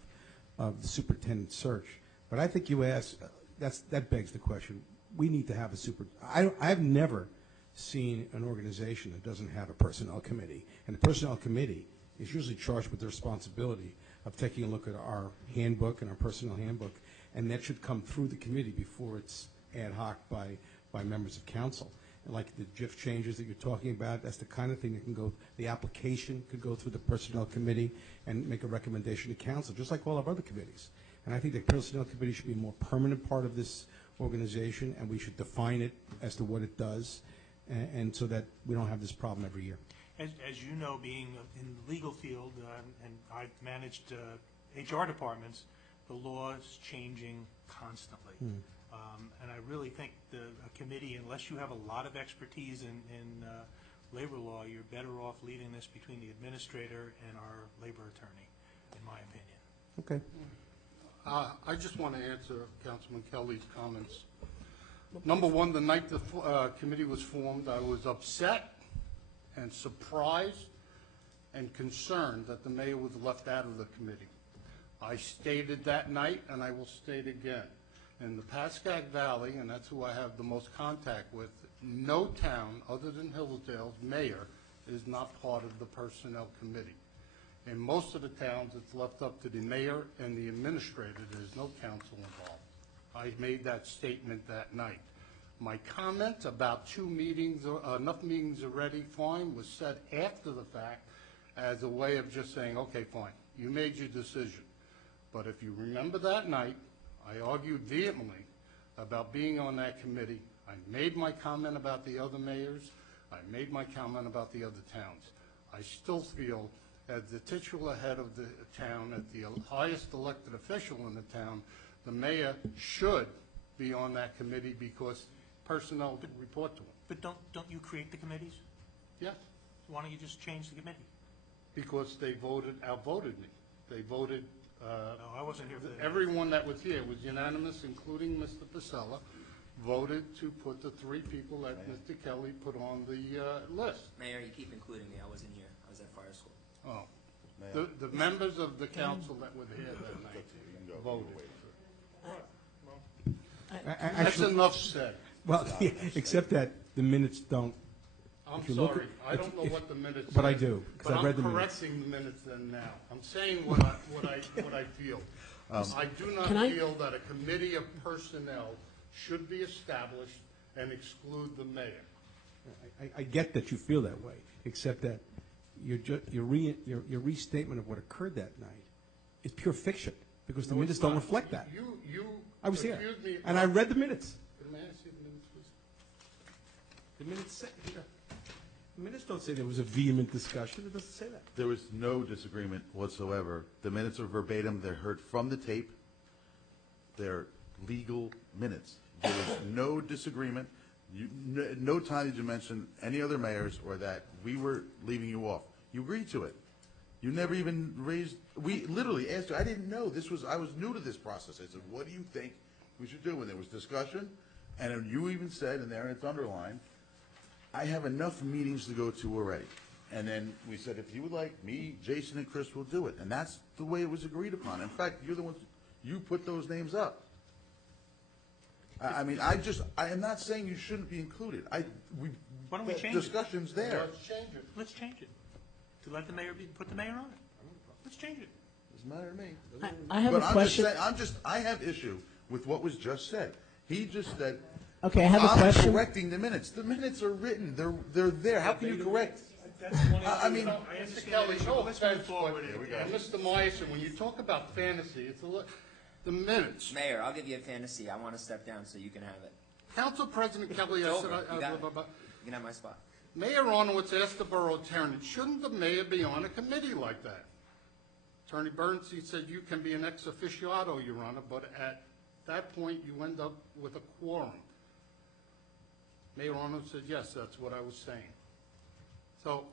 the superintendent search. But I think you asked, that begs the question. We need to have a I've never seen an organization that doesn't have a Personnel Committee. And the Personnel Committee is usually charged with the responsibility of taking a look at our handbook and our personnel handbook, and that should come through the committee before it's ad hoc by members of council. And like the GIF changes that you're talking about, that's the kind of thing that can go, the application could go through the Personnel Committee and make a recommendation to council, just like all of our other committees. And I think the Personnel Committee should be a more permanent part of this organization, and we should define it as to what it does, and so that we don't have this problem every year. As you know, being in the legal field, and I've managed HR departments, the law is changing constantly. And I really think a committee, unless you have a lot of expertise in labor law, you're better off leaving this between the administrator and our labor attorney, in my opinion. Okay. I just want to answer Councilman Kelly's comments. Number one, the night the committee was formed, I was upset and surprised and concerned that the mayor was left out of the committee. I stated that night, and I will state again, in the Pascack Valley, and that's who I have the most contact with, no town other than Hillsdale's mayor is not part of the personnel committee. In most of the towns, it's left up to the mayor and the administrator. There's no council involved. I made that statement that night. My comment about 2 meetings, enough meetings already, fine, was said after the fact as a way of just saying, okay, fine, you made your decision. But if you remember that night, I argued vehemently about being on that committee. I made my comment about the other mayors. I made my comment about the other towns. I still feel, as the titular head of the town, as the highest elected official in the town, the mayor should be on that committee because personnel report to him. But don't you create the committees? Yes, Why don't you just change the committee? because they outvoted me. They voted, No, I wasn't here for that. everyone that was here was unanimous, including Mr. Pasella, voted to put the 3 people that Mr. Kelly put on the list. Mayor, you keep including me. I wasn't here. I was at fire school. Oh. The members of the council that were here that night voted. That's enough said. Well, yeah, except that the minutes don't. I'm if you look sorry, at- I don't know what the minutes. But I say, do, because but I read the I'm minutes. correcting the minutes then now. I'm saying what I feel. I do not Can I- feel that a committee of personnel should be established and exclude the mayor. I get that you feel that way, except that your restatement of what occurred that night is pure fiction, because the No, minutes it's don't not. reflect that. You I was here, accused me. and I read the minutes. May I see the minutes, please? The minutes say, the minutes don't say there was a vehement discussion. It doesn't say that. There was no disagreement whatsoever. The minutes are verbatim. They're heard from the tape. They're legal minutes. There was no disagreement. No time did you mention any other mayors or that we were leaving you off. You agreed to it. You never even raised, we literally asked you, I didn't know, I was new to this process. I said, what do you think we should do? And there was discussion, and then you even said, and there it's underlined, I have enough meetings to go to already. And then we said, if you would like, me, Jason, and Chris will do it. And that's the way it was agreed upon. In fact, you're the ones, you put those names up. I mean, I am not saying you shouldn't be included. Why don't we change it? Discussion's there. Let's change it. Let's change it. To let the mayor put the mayor on it. Let's change it. Doesn't matter to me. I have a But question. I have issue with what was just said. He just said, Okay, I have a question. I'm correcting the minutes. The minutes are written. They're there. How can you correct? I mean, Mr. Kelly, no offense, but Mr. Meissen, when you talk about fantasy, it's the minutes. Mayor, I'll give you a fantasy. I want to step down so you can have it. Council President Kelly, It's I over. said, You got it. You can have my spot. Mayor Arnowitz asked the borough attorney, shouldn't the mayor be on a committee like that? Attorney Bernstein said you can be an ex officiato, Your Honor, but at that point you end up with a quorum. Mayor Arnowitz said, yes, that's what I was saying. So,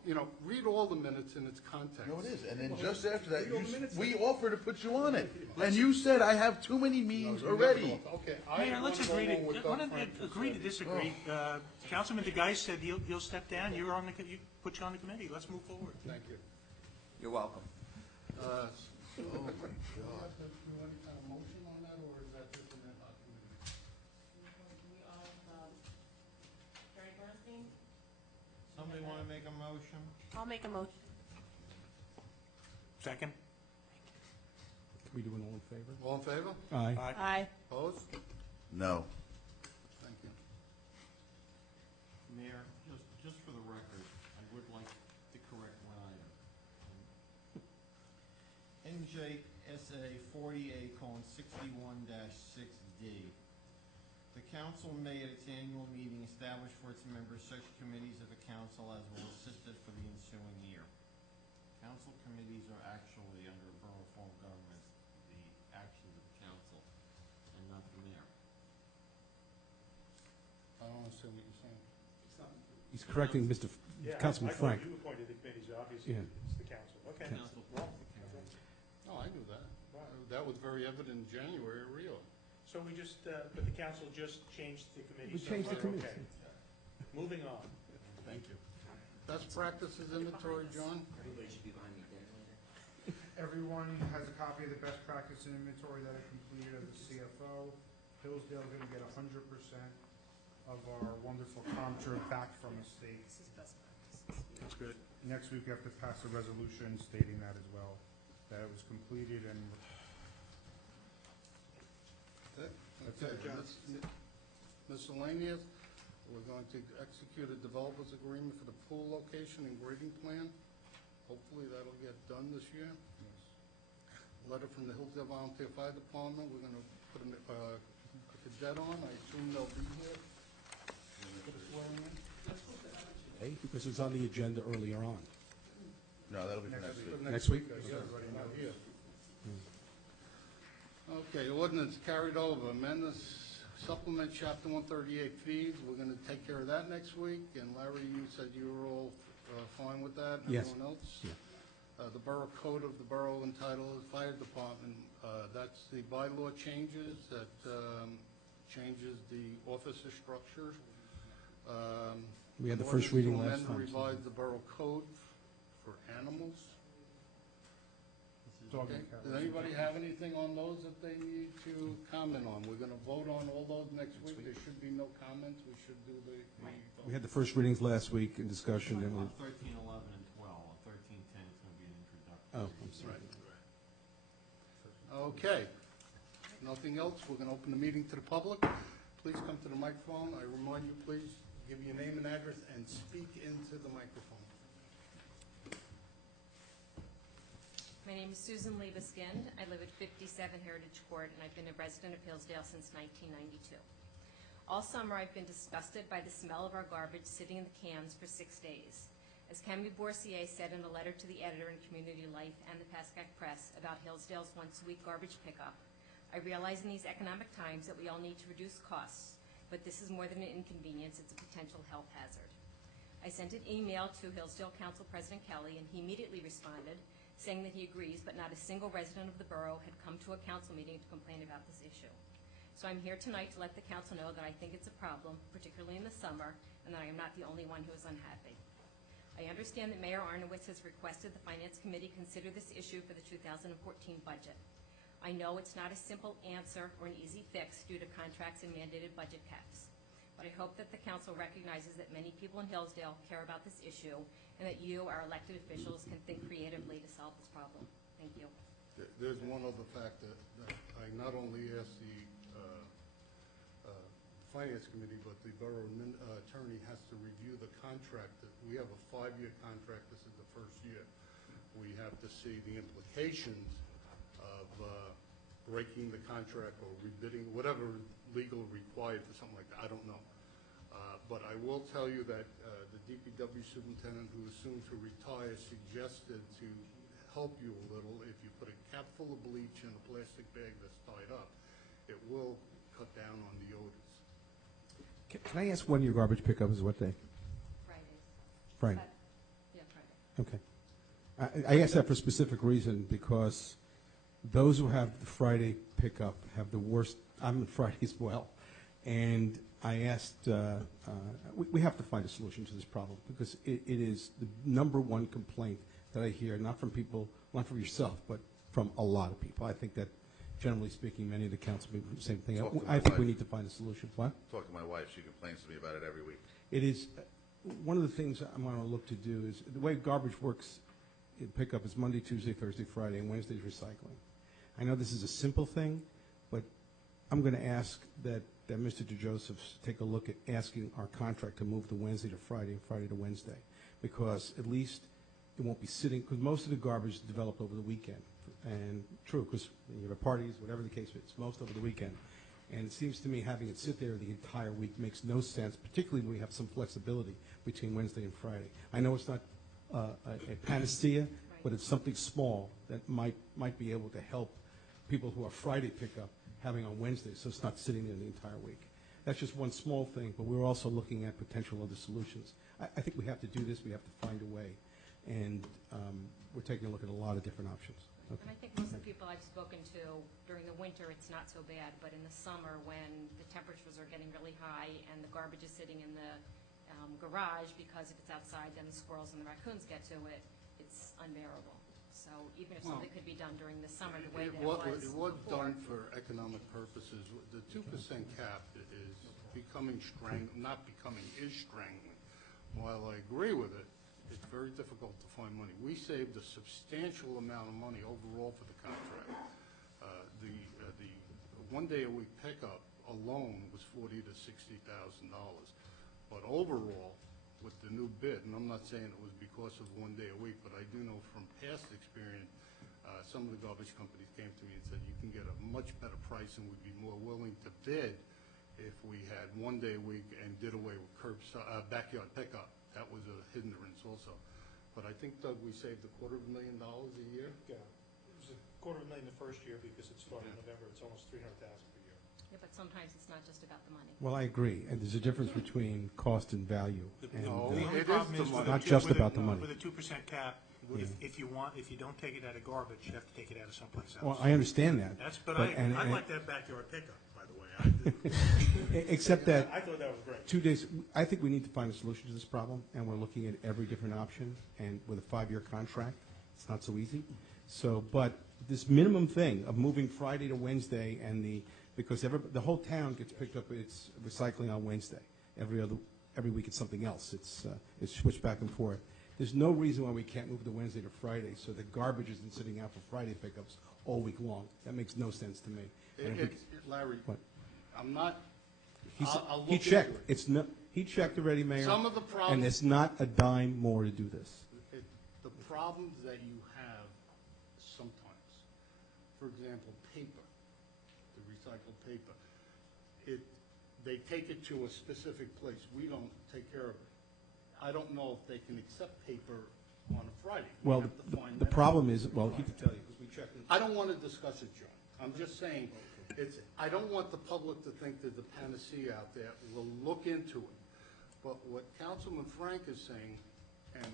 read all the minutes in its context. no, it is. And then just after that, we offered to put you on it. And you said, I have too many meetings already. Okay. Mayor, let's agree to disagree. Councilman DeGeist said he'll step down. Put you on the committee. Let's move forward. Thank you. You're welcome. Oh, my God. Do we have to do any kind of motion on that, or is that just an ad hoc committee? Attorney Bernstein? Somebody want to make a motion? I'll make a motion. Second? Can we do an all in favor? All in favor? Aye. Aye. Opposed? No. Thank you. Mayor, just for the record, I would like to correct one item. NJSA 48:61-6D. The council may at its annual meeting establish for its members such committees of the council as will assist it for the ensuing year. Council committees are actually under borough form of government, the actions of the council and not the mayor. I don't understand what you're saying. He's correcting Mr. Councilman Frank. You appointed the committees, obviously. Yeah. It's the council. Okay. Council. No, I knew that. That was very evident in January at Rio. So we just, but the council just changed the committee. We changed the committee. Okay. Moving on. Thank you. Best practices inventory, John? Everybody should be behind me there later. Everyone has a copy of the best practice inventory that I completed as a CFO. Hillsdale's gonna get 100% of our wonderful comptroller back from the state. That's good. Next week, we have to pass a resolution stating that as well, that it was completed and Okay, miscellaneous, we're going to execute a developer's agreement for the pool location and grading plan. Hopefully that'll get done this year. Letter from the Hillsdale Volunteer Fire Department, we're gonna put a cadet on, I assume they'll be here. For the swearing in. Okay, because it was on the agenda earlier on. No, that'll be for next week. Next week? Not here. Okay, ordinance carried over, amendments, supplement chapter 138 fees, we're gonna take care of that next week, and Larry, you said you were all fine with that, and Yes. everyone else? Yeah. The borough code of the borough entitled Fire Department, that's the bylaw changes, that changes the officer structure. We had the first reading last time, Ordinance to so- amend and revise the borough code for animals. dog Okay, and cat. does anybody have anything on those that they need to comment on? We're gonna vote on all those next week, there should be no comments, we should do the We had the first readings last week in discussion, and On 13, 11, and 12. On 13, 10, it's going to be an introduction. oh, I'm sorry. Okay, nothing else, we're gonna open the meeting to the public. Please come to the microphone, I remind you, please, give your name and address and speak into the microphone. My name is Susan Liebeskind. I live at 57 Heritage Court, and I've been a resident of Hillsdale since 1992. All summer, I've been disgusted by the smell of our garbage sitting in the cans for 6 days. As Camille Boursier said in a letter to the editor in Community Life and the Pascack Press about Hillsdale's once-a-week garbage pickup, I realize in these economic times that we all need to reduce costs, but this is more than an inconvenience, it's a potential health hazard. I sent an email to Hillsdale Council President Kelly, and he immediately responded, saying that he agrees, but not a single resident of the borough had come to a council meeting to complain about this issue. So I'm here tonight to let the council know that I think it's a problem, particularly in the summer, and that I am not the only one who is unhappy. I understand that Mayor Arnowitz has requested the Finance Committee consider this issue for the 2014 budget. I know it's not a simple answer or an easy fix due to contracts and mandated budget caps, but I hope that the council recognizes that many people in Hillsdale care about this issue and that you, our elected officials, can think creatively to solve this problem. Thank you. There's one other fact that I not only asked the Finance Committee, but the borough attorney has to review the contract. We have a 5-year contract. This is the first year. We have to see the implications of breaking the contract or rebidding, whatever legal required for something like that. I don't know. But I will tell you that the DPW superintendent, who is soon to retire, suggested to help you a little. If you put a cap full of bleach in a plastic bag that's tied up, it will cut down on the odors. Can I ask when your garbage pickup is, what day? Fridays. Friday. Yeah, Friday. Okay. I ask that for a specific reason, because those who have the Friday pickup have the worst. I'm on Friday as well, and I asked. We have to find a solution to this problem, because it is the number one complaint that I hear, not from people, not from yourself, but from a lot of people. I think that, generally speaking, many of the council people do the same thing. Talk to my I think we wife. need to find a solution. What? Talk to my wife. She complains to me about it every week. It is, one of the things I'm going to look to do is, the way garbage works in pickup is Monday, Tuesday, Thursday, Friday, and Wednesday's recycling. I know this is a simple thing, but I'm going to ask that Mr. DeJoseph take a look at asking our contract to move the Wednesday to Friday and Friday to Wednesday, because at least it won't be sitting, because most of the garbage is developed over the weekend. And true, because you have parties, whatever the case is, it's most over the weekend. And it seems to me having it sit there the entire week makes no sense, particularly when we have some flexibility between Wednesday and Friday. I know it's not a panacea, but it's something small that might be able to help people who are Friday pickup having on Wednesday, so it's not sitting there the entire week. That's just one small thing, but we're also looking at potential other solutions. I think we have to do this. We have to find a way. And we're taking a look at a lot of different options. Okay. And I think most of the people I've spoken to, during the winter, it's not so bad, but in the summer, when the temperatures are getting really high and the garbage is sitting in the garage, because if it's outside, then the squirrels and the raccoons get to it, it's unbearable. So even if something could be done during the summer, the way that it was It was before. done for economic purposes. The 2% cap is becoming not becoming, is strangling. While I agree with it, it's very difficult to find money. We saved a substantial amount of money overall for the contract. The 1 day a week pickup alone was $40,000 to $60,000. But overall, with the new bid, and I'm not saying it was because of 1 day a week, but I do know from past experience, some of the garbage companies came to me and said, you can get a much better price and would be more willing to bid if we had 1 day a week and did away with backyard pickup. That was a hindrance also. But I think, Doug, we saved $250,000 a year. Yeah, it was $250,000 the first year, because it started in November. It's almost $300,000 per year. Yeah, but sometimes it's not just about the money. Well, I agree. And there's a difference between cost and value. And, The only it problem is is the with money. Not just about the no, money. With a 2% cap, if you don't take it out of garbage, you have to take it out of someplace else. well, I understand that. But I like that backyard pickup, by the way. Except that I thought that was great. 2 days, I think we need to find a solution to this problem, and we're looking at every different option. And with a 5-year contract, it's not so easy. So, but this minimum thing of moving Friday to Wednesday, and because the whole town gets picked up, it's recycling on Wednesday. Every week it's something else. It's switched back and forth. There's no reason why we can't move the Wednesday to Friday, so the garbage isn't sitting out for Friday pickups all week long. That makes no sense to me. And if Larry, What? I'm not, I'll look he into checked. it. It's no, he checked already, Mayor. Some of the And problems, it's not a dime more to do this. the problems that you have sometimes, for example, paper, the recycled paper, they take it to a specific place. We don't take care of it. I don't know if they can accept paper on a Friday. We Well, have to find the that out. problem is, well, he can tell you, because we checked. I don't want to discuss it, John. I'm just saying, I don't want the public to think there's a panacea out there. We'll look into it. But what Councilman Frank is saying, and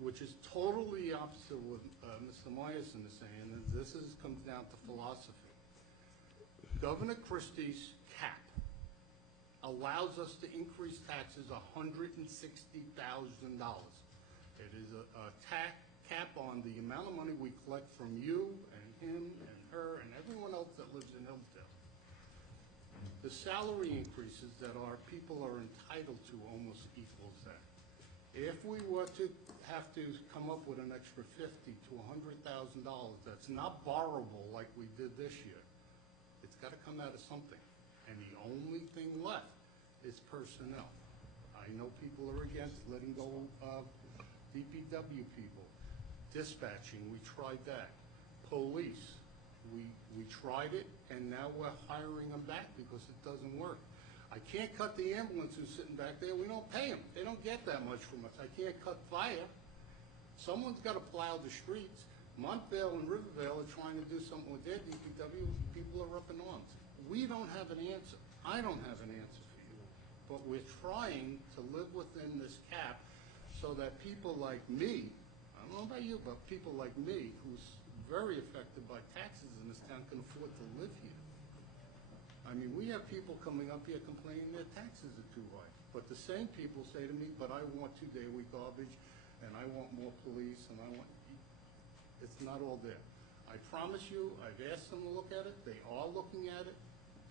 which is totally opposite of what Mr. Meyerson is saying, and this comes down to philosophy. Governor Christie's cap allows us to increase taxes $160,000. It is a cap on the amount of money we collect from you and him and her and everyone else that lives in Hillsdale. The salary increases that our people are entitled to almost equals that. If we were to have to come up with an extra $50,000 to $100,000 that's not borrowable like we did this year, it's got to come out of something. And the only thing left is personnel. I know people are against letting go of DPW people. Dispatching, we tried that. Police, we tried it, and now we're hiring them back because it doesn't work. I can't cut the ambulance who's sitting back there. We don't pay them. They don't get that much from us. I can't cut fire. Someone's got to plow the streets. Montvale and Rivervale are trying to do something with their DPW. People are up in arms. We don't have an answer. I don't have an answer for you. But we're trying to live within this cap so that people like me, I don't know about you, but people like me, who's very affected by taxes in this town, can afford to live here. I mean, we have people coming up here complaining their taxes are too high. But the same people say to me, but I want 2-day-a-week garbage, and I want more police, and I want... It's not all there. I promise you, I've asked them to look at it. They are looking at it.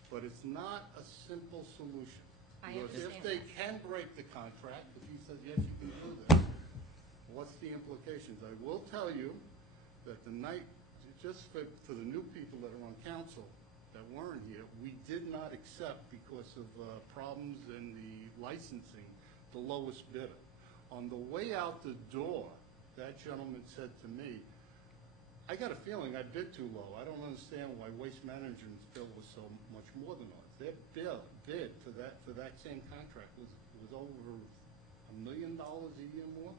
But it's not a simple solution. I Because if understand they that. can break the contract, if he says, yes, you can do this, what's the implications? I will tell you that the night, just for the new people that are on council that weren't here, we did not accept, because of problems in the licensing, the lowest bidder. On the way out the door, that gentleman said to me, I got a feeling I bid too low. I don't understand why Waste Management's bill was so much more than ours. Their bid for that same contract was over $1 million a year more.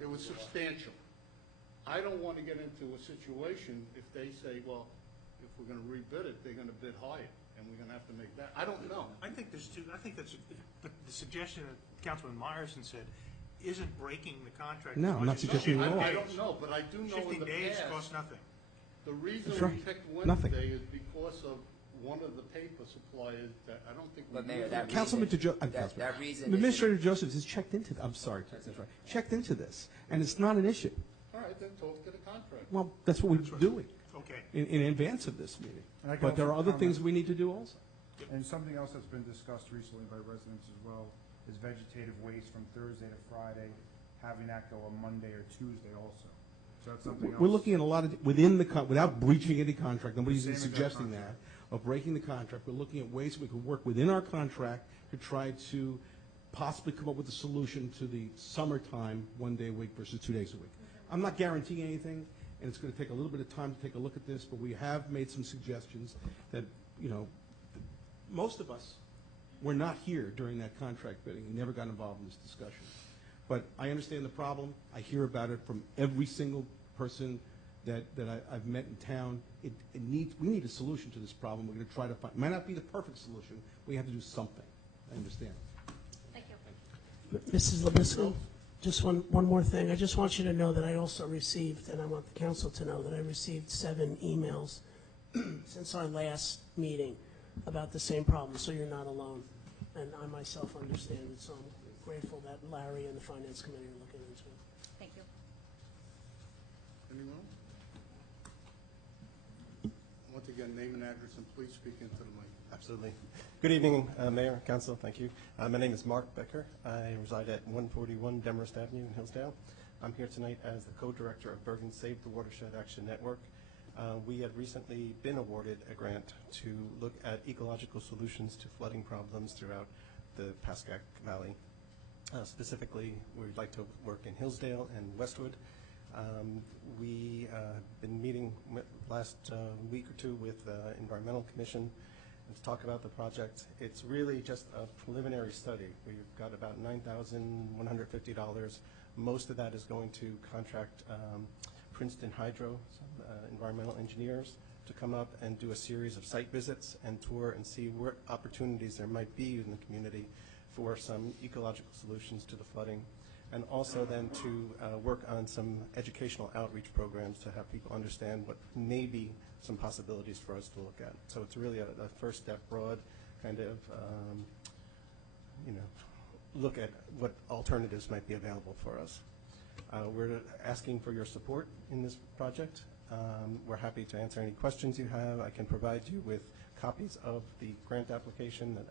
It was substantial. I don't want to get into a situation if they say, well, if we're going to rebid it, they're going to bid higher, and we're going to have to make that. I don't know. I think there's two, I think that's, but the suggestion that Councilman Myerson said isn't breaking the contract. No, I'm not suggesting at all. I don't know, but I do know in Shifting the days past, costs nothing. the reason That's we right. picked Nothing. Wednesday is because of one of the paper suppliers that I don't think we But Mayor, used. that Councilman reason- Councilman. that reason is- Administrator Joseph has checked into, I'm sorry, that's right, checked into this, and it's not an issue. All right, then talk to the contractor. Well, that's what we're doing Okay. in advance of this meeting. And I can But there are also other comment- things we need to do also. And something else that's been discussed recently by residents as well is vegetative waste from Thursday to Friday, having that go on Monday or Tuesday also. So that's something else. We're looking at a lot of, within the, without breaching any contract, nobody's Same exact suggesting that, contract. of breaking the contract, we're looking at ways we can work within our contract to try to possibly come up with a solution to the summertime, 1 day a week versus 2 days a week. I'm not guaranteeing anything, and it's gonna take a little bit of time to take a look at this, but we have made some suggestions that, you know, most of us were not here during that contract bidding, and never got involved in this discussion. But I understand the problem, I hear about it from every single person that I've met in town. We need a solution to this problem, we're gonna try to find, might not be the perfect solution, we have to do something, I understand. Thank you. Mrs. Lebiska, just one more thing. I just want you to know that I also received, and I want the council to know, that I received 7 emails since our last meeting about the same problem, so you're not alone. And I myself understand it, so I'm grateful that Larry and the Finance Committee are looking into it. Thank you. Anyone else? Once again, name and address, and please speak into the mic. Absolutely. Good evening, Mayor, Council, thank you. My name is Mark Becker. I reside at 141 Demarest Avenue in Hillsdale. I'm here tonight as the co-director of Bergen Save the Watershed Action Network. We had recently been awarded a grant to look at ecological solutions to flooding problems throughout the Pascack Valley. Specifically, we'd like to work in Hillsdale and Westwood. We have been meeting last week or two with the Environmental Commission to talk about the project. It's really just a preliminary study. We've got about $9,150. Most of that is going to contract Princeton Hydro, some environmental engineers, to come up and do a series of site visits and tour and see what opportunities there might be in the community for some ecological solutions to the flooding, and also then to work on some educational outreach programs to have people understand what may be some possibilities for us to look at. So it's really a first step, broad kind of, look at what alternatives might be available for us. We're asking for your support in this project. We're happy to answer any questions you have. I can provide you with copies of the grant application that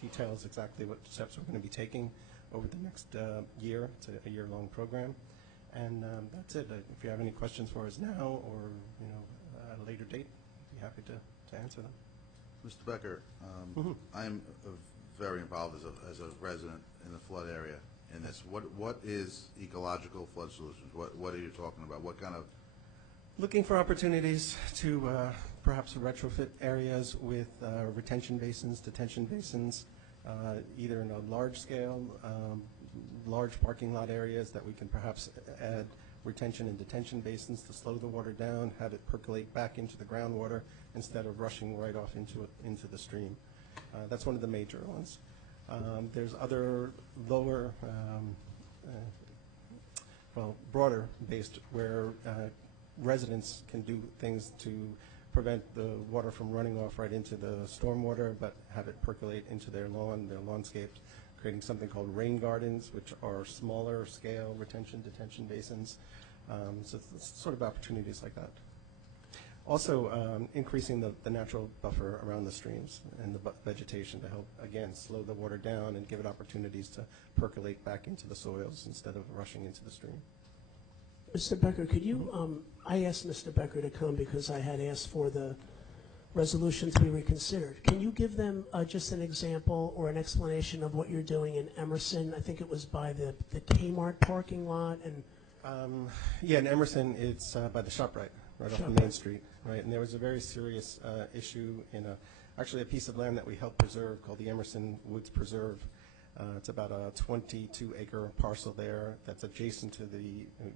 details exactly what steps we're going to be taking over the next year. It's a year-long program. And that's it. If you have any questions for us now or at a later date, I'd be happy to answer them. Mr. Becker, I'm very involved as a resident in the flood area in this. What is ecological flood solutions? What are you talking about? What kind of? Looking for opportunities to perhaps retrofit areas with retention basins, detention basins, either in a large scale, large parking lot areas that we can perhaps add retention and detention basins to slow the water down, have it percolate back into the groundwater instead of rushing right off into the stream. That's one of the major ones. There's other lower, broader based where residents can do things to prevent the water from running off right into the stormwater, but have it percolate into their lawn, their lawnscapes, creating something called rain gardens, which are smaller scale retention, detention basins. So it's sort of opportunities like that. Also, increasing the natural buffer around the streams and the vegetation to help, again, slow the water down and give it opportunities to percolate back into the soils instead of rushing into the stream. Mr. Becker, could you, I asked Mr. Becker to come because I had asked for the resolution to be reconsidered. Can you give them just an example or an explanation of what you're doing in Emerson? I think it was by the Kmart parking lot. And yeah, in Emerson, it's by the ShopRite, right off of Main Street, right? And there was a very serious issue in actually a piece of land that we helped preserve called the Emerson Woods Preserve. It's about a 22-acre parcel there that's adjacent to it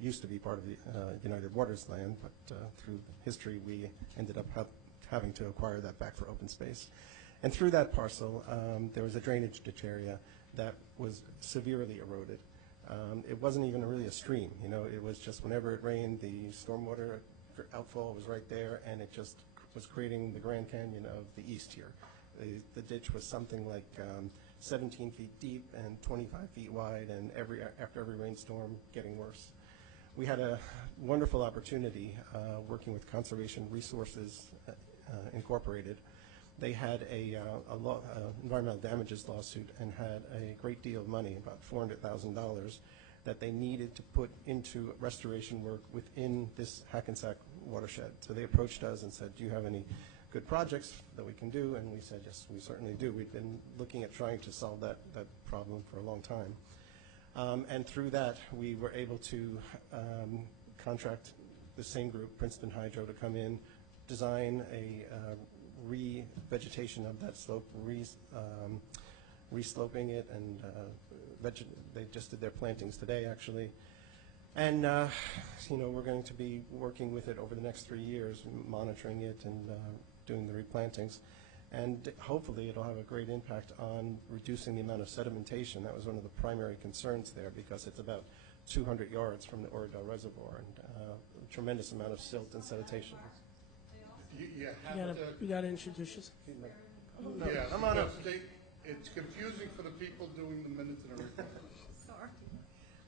used to be part of the United Waters land, but through history we ended up having to acquire that back for open space. And through that parcel, there was a drainage ditch area that was severely eroded. It wasn't even really a stream, it was just whenever it rained, the stormwater outfall was right there, and it just was creating the Grand Canyon of the east here. The ditch was something like 17 feet deep and 25 feet wide, and after every rainstorm, getting worse. We had a wonderful opportunity working with Conservation Resources Incorporated. They had a environmental damages lawsuit and had a great deal of money, about $400,000, that they needed to put into restoration work within this Hackensack watershed. So they approached us and said, do you have any good projects that we can do? And we said, yes, we certainly do. We've been looking at trying to solve that problem for a long time. And through that, we were able to contract the same group, Princeton Hydro, to come in, design a re-vegetation of that slope, re-sloping it, and they just did their plantings today, actually. And we're going to be working with it over the next 3 years, monitoring it and doing the replantings. And hopefully it'll have a great impact on reducing the amount of sedimentation. That was one of the primary concerns there, because it's about 200 yards from the Oradell Reservoir, and a tremendous amount of silt and sedimentation. You got to introduce yourself. Yeah, I'm on it's confusing for the people doing the minutes and everything. Sorry.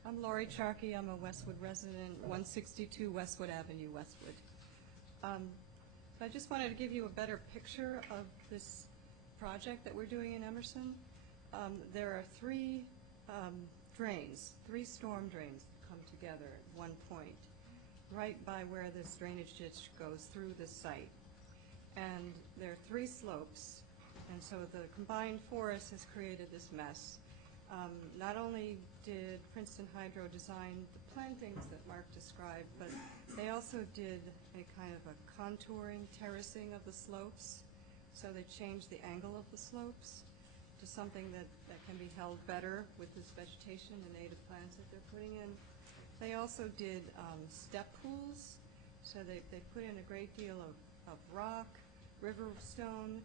I'm Lori Charkey. I'm a Westwood resident, 162 Westwood Avenue, Westwood. I just wanted to give you a better picture of this project that we're doing in Emerson. There are three storm drains that come together at one point, right by where this drainage ditch goes through the site. And there are 3 slopes, and so the combined force has created this mess. Not only did Princeton Hydro design the plantings that Mark described, but they also did a kind of a contouring, terracing of the slopes. So they changed the angle of the slopes to something that can be held better with this vegetation and native plants that they're putting in. They also did step pools. So they put in a great deal of rock, river stone.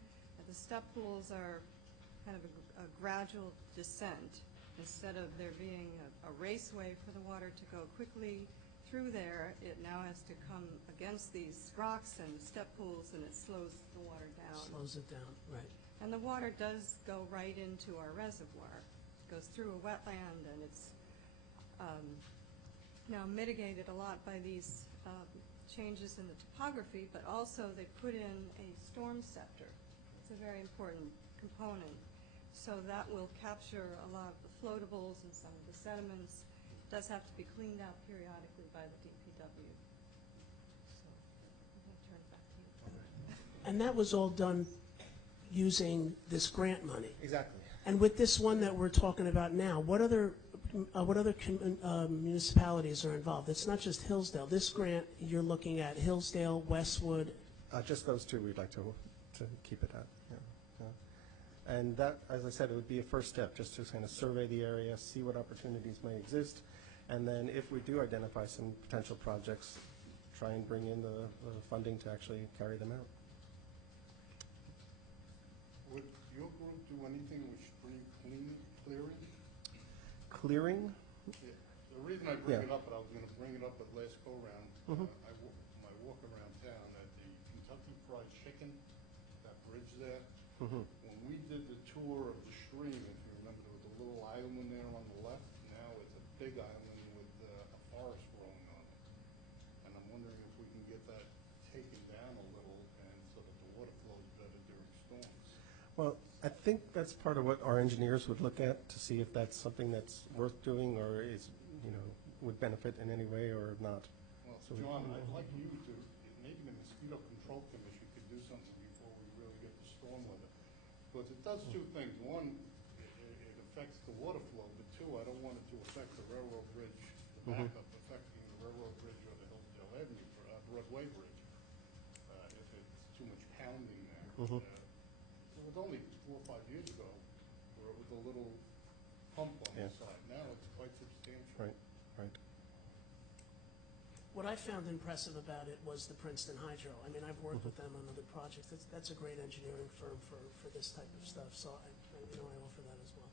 The step pools are kind of a gradual descent. Instead of there being a raceway for the water to go quickly through there, it now has to come against these rocks and step pools, and it slows the water down. Slows it down, right. And the water does go right into our reservoir. It goes through a wetland, and it's now mitigated a lot by these changes in the topography, but also they put in a storm scepter. It's a very important component. So that will capture a lot of the floatables and some of the sediments. It does have to be cleaned out periodically by the DPW. So I'm going to turn it back to you. And that was all done using this grant money. Exactly. And with this one that we're talking about now, what other municipalities are involved? It's not just Hillsdale. This grant, you're looking at Hillsdale, Westwood. Just those two we'd like to keep it at. And that, as I said, it would be a first step, just to kind of survey the area, see what opportunities may exist, and then if we do identify some potential projects, try and bring in the funding to actually carry them out. Would your group do anything with stream clearing? Clearing? Yeah. The reason I bring it up, and I was going to bring it up at last go-round, my walk around town at the Kentucky Fried Chicken, that bridge there, when we did the tour of the stream, if you remember, there was a little island there on the left. Now it's a big island with a forest growing on it. And I'm wondering if we can get that taken down a little and so that the water flows better during storms. Well, I think that's part of what our engineers would look at to see if that's something that's worth doing or is, would benefit in any way or not. Well, John, I'd like you to, maybe the Mosquito Control Commission could do something before we really get the storm weather. Because it does two things. One, it affects the water flow, but two, I don't want it to affect the railroad bridge, the backup affecting the railroad bridge or the Hillsdale Avenue, Broadway Bridge, if it's too much pounding there. It was only 4 or 5 years ago where it was a little hump on the side. Now it's quite substantial. Right. What I found impressive about it was the Princeton Hydro. I mean, I've worked with them on other projects. That's a great engineering firm for this type of stuff, so I offer that as well.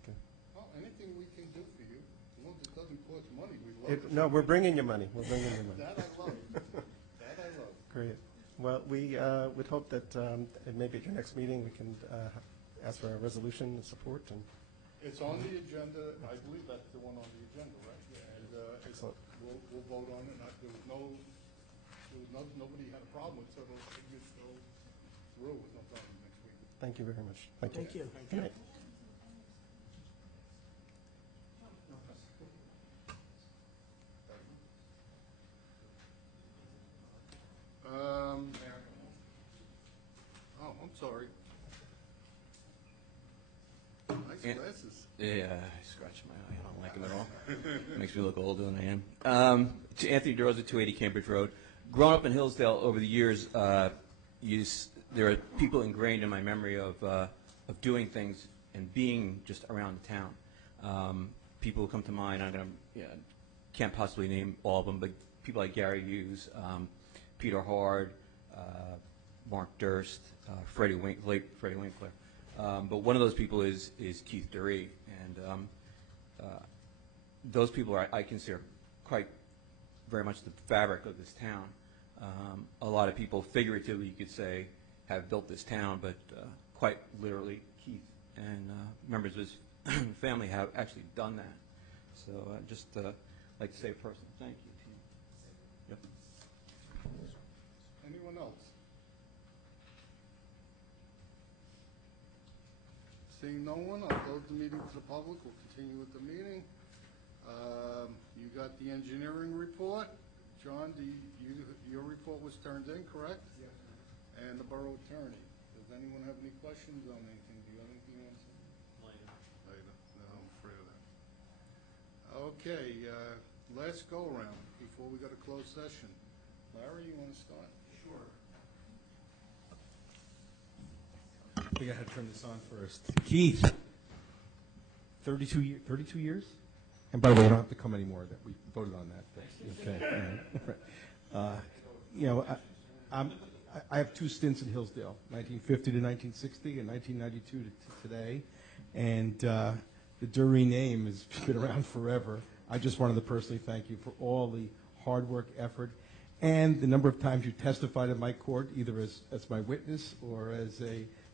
Okay. Well, anything we can do for you, as long as it doesn't cost money, we love it. No, we're bringing you money. We're bringing you money. That I love. That I love. Great. Well, we would hope that maybe at your next meeting we can ask for a resolution and support. And It's on the agenda. I believe that's the one on the agenda, right? Yeah. And excellent. We'll vote on it. Nobody had a problem with it, so it'll go through with no problem next week. Thank you very much. Thank you. Thank Good you. night. I'm sorry. Nice glasses. Yeah, I scratched my eye. I don't like them at all. Makes me look older than I am. To Anthony DeRosa, 280 Cambridge Road. Growing up in Hillsdale over the years, there are people ingrained in my memory of doing things and being just around the town. People who come to mind, can't possibly name all of them, but people like Gary Hughes, Peter Hard, Mark Durst, late Freddie Winkler. But one of those people is Keith Durree, and those people I consider quite very much the fabric of this town. A lot of people, figuratively, you could say, have built this town, but quite literally, Keith and members of his family have actually done that. So I'd just like to say personally thank you to you. Yep. Anyone else? Seeing no one, I'll close the meeting to the public. We'll continue with the meeting. You got the engineering report. John, your report was turned in, correct? Yes. And the borough attorney. Does anyone have any questions on anything? Do you have anything you want to say? Later. No, I'm afraid of that. Okay, last go around before we go to closed session. Larry, you want to start? Sure. I think I had to turn this on first. Keith, 32 years? And by the way, you don't have to come anymore. That we voted on that. Okay. All right. I have two stints in Hillsdale, 1950 to 1960 and 1992 to today. And the Durree name has been around forever. I just wanted to personally thank you for all the hard work, effort, and the number of times you testified in my court, either as my witness or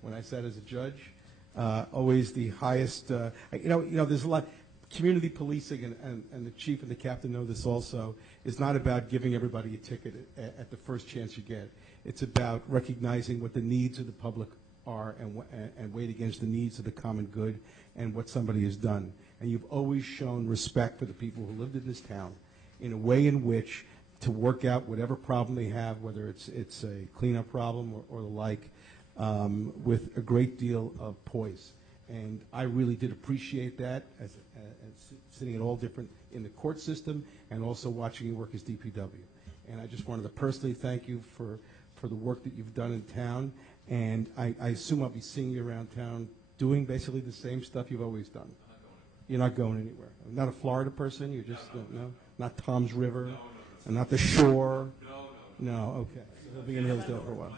when I sat as a judge. Always the highest. There's a lot. Community policing, and the chief and the captain know this also, is not about giving everybody a ticket at the first chance you get. It's about recognizing what the needs of the public are and weighed against the needs of the common good and what somebody has done. And you've always shown respect for the people who lived in this town in a way in which to work out whatever problem they have, whether it's a cleanup problem or the like, with a great deal of poise. And I really did appreciate that as sitting at all different in the court system and also watching you work as DPW. And I just wanted to personally thank you for the work that you've done in town. And I assume I'll be seeing you around town doing basically the same stuff you've always done. You're not going anywhere. Not a Florida person? You're just, no? Not Tom's River? And not the shore? No, okay. So he'll be in Hillsdale for a while.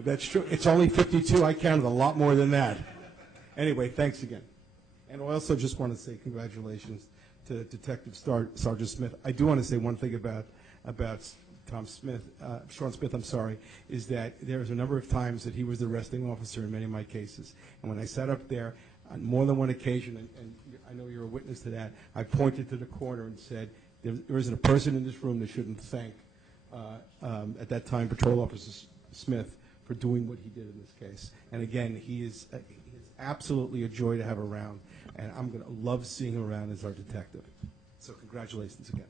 That's true. It's only 52. I counted a lot more than that. Anyway, thanks again. And I also just want to say congratulations to Detective Sergeant Smith. I do want to say one thing about Sean Smith, I'm sorry, is that there was a number of times that he was the arresting officer in many of my cases. And when I sat up there on more than one occasion, and I know you're a witness to that, I pointed to the corner and said, there isn't a person in this room that shouldn't thank, at that time, Patrol Officer Smith for doing what he did in this case. And again, he is absolutely a joy to have around, and I'm going to love seeing him around as our detective. So congratulations again.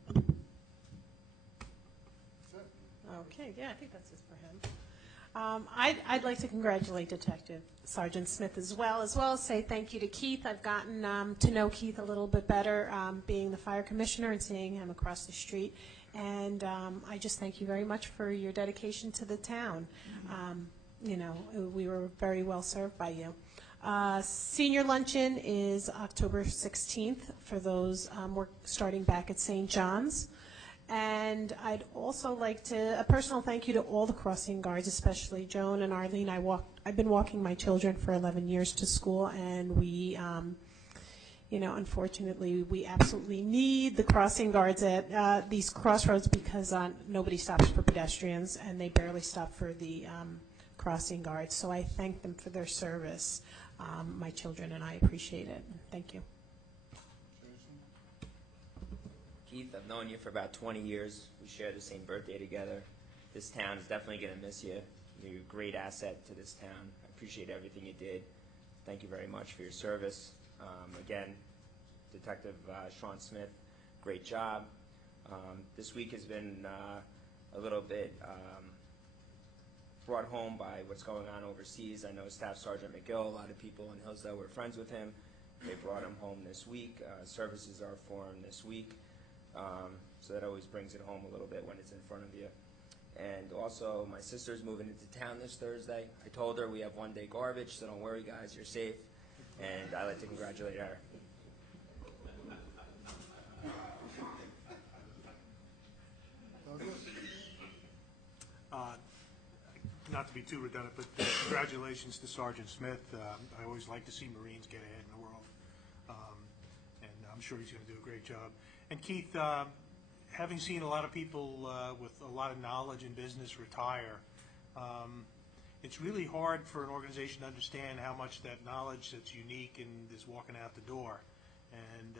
Okay, yeah, I think that's just for him. I'd like to congratulate Detective Sergeant Smith as well as say thank you to Keith. I've gotten to know Keith a little bit better, being the fire commissioner and seeing him across the street. And I just thank you very much for your dedication to the town. You know, we were very well served by you. Senior luncheon is October 16th for those we're starting back at St. John's. And I'd also like a personal thank you to all the crossing guards, especially Joan and Arlene. I've been walking my children for 11 years to school, and we, you know, unfortunately, we absolutely need the crossing guards at these crossroads because nobody stops for pedestrians, and they barely stop for the crossing guards. So I thank them for their service. My children and I appreciate it. Thank you. Keith, I've known you for about 20 years. We share the same birthday together. This town is definitely going to miss you. You're a great asset to this town. I appreciate everything you did. Thank you very much for your service. Again, Detective Sean Smith, great job. This week has been a little bit brought home by what's going on overseas. I know Staff Sergeant McGill, a lot of people in Hillsdale were friends with him. They brought him home this week. Services are for him this week. So that always brings it home a little bit when it's in front of you. And also, my sister's moving into town this Thursday. I told her we have one-day garbage, so don't worry, guys, you're safe. And I'd like to congratulate her. Not to be too redundant, but congratulations to Sergeant Smith. I always like to see Marines get ahead in the world, and I'm sure he's going to do a great job. And Keith, having seen a lot of people with a lot of knowledge in business retire, it's really hard for an organization to understand how much that knowledge that's unique and is walking out the door. And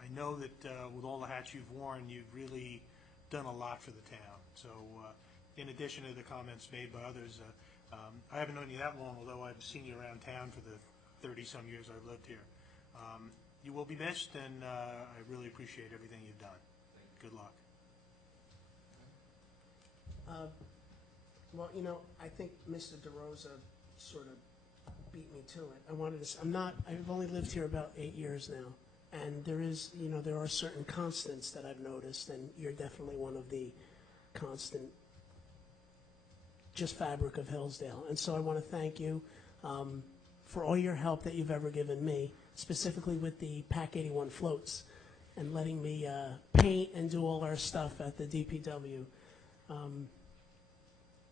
I know that with all the hats you've worn, you've really done a lot for the town. So in addition to the comments made by others, I haven't known you that long, although I've seen you around town for the 30-some years I've lived here. You will be missed, and I really appreciate everything you've done. Good luck. Well, you know, I think Mr. DeRosa sort of beat me to it. I've only lived here about 8 years now, and there are certain constants that I've noticed, and you're definitely one of the constant just fabric of Hillsdale. And so I want to thank you for all your help that you've ever given me, specifically with the PAC 81 floats and letting me paint and do all our stuff at the DPW.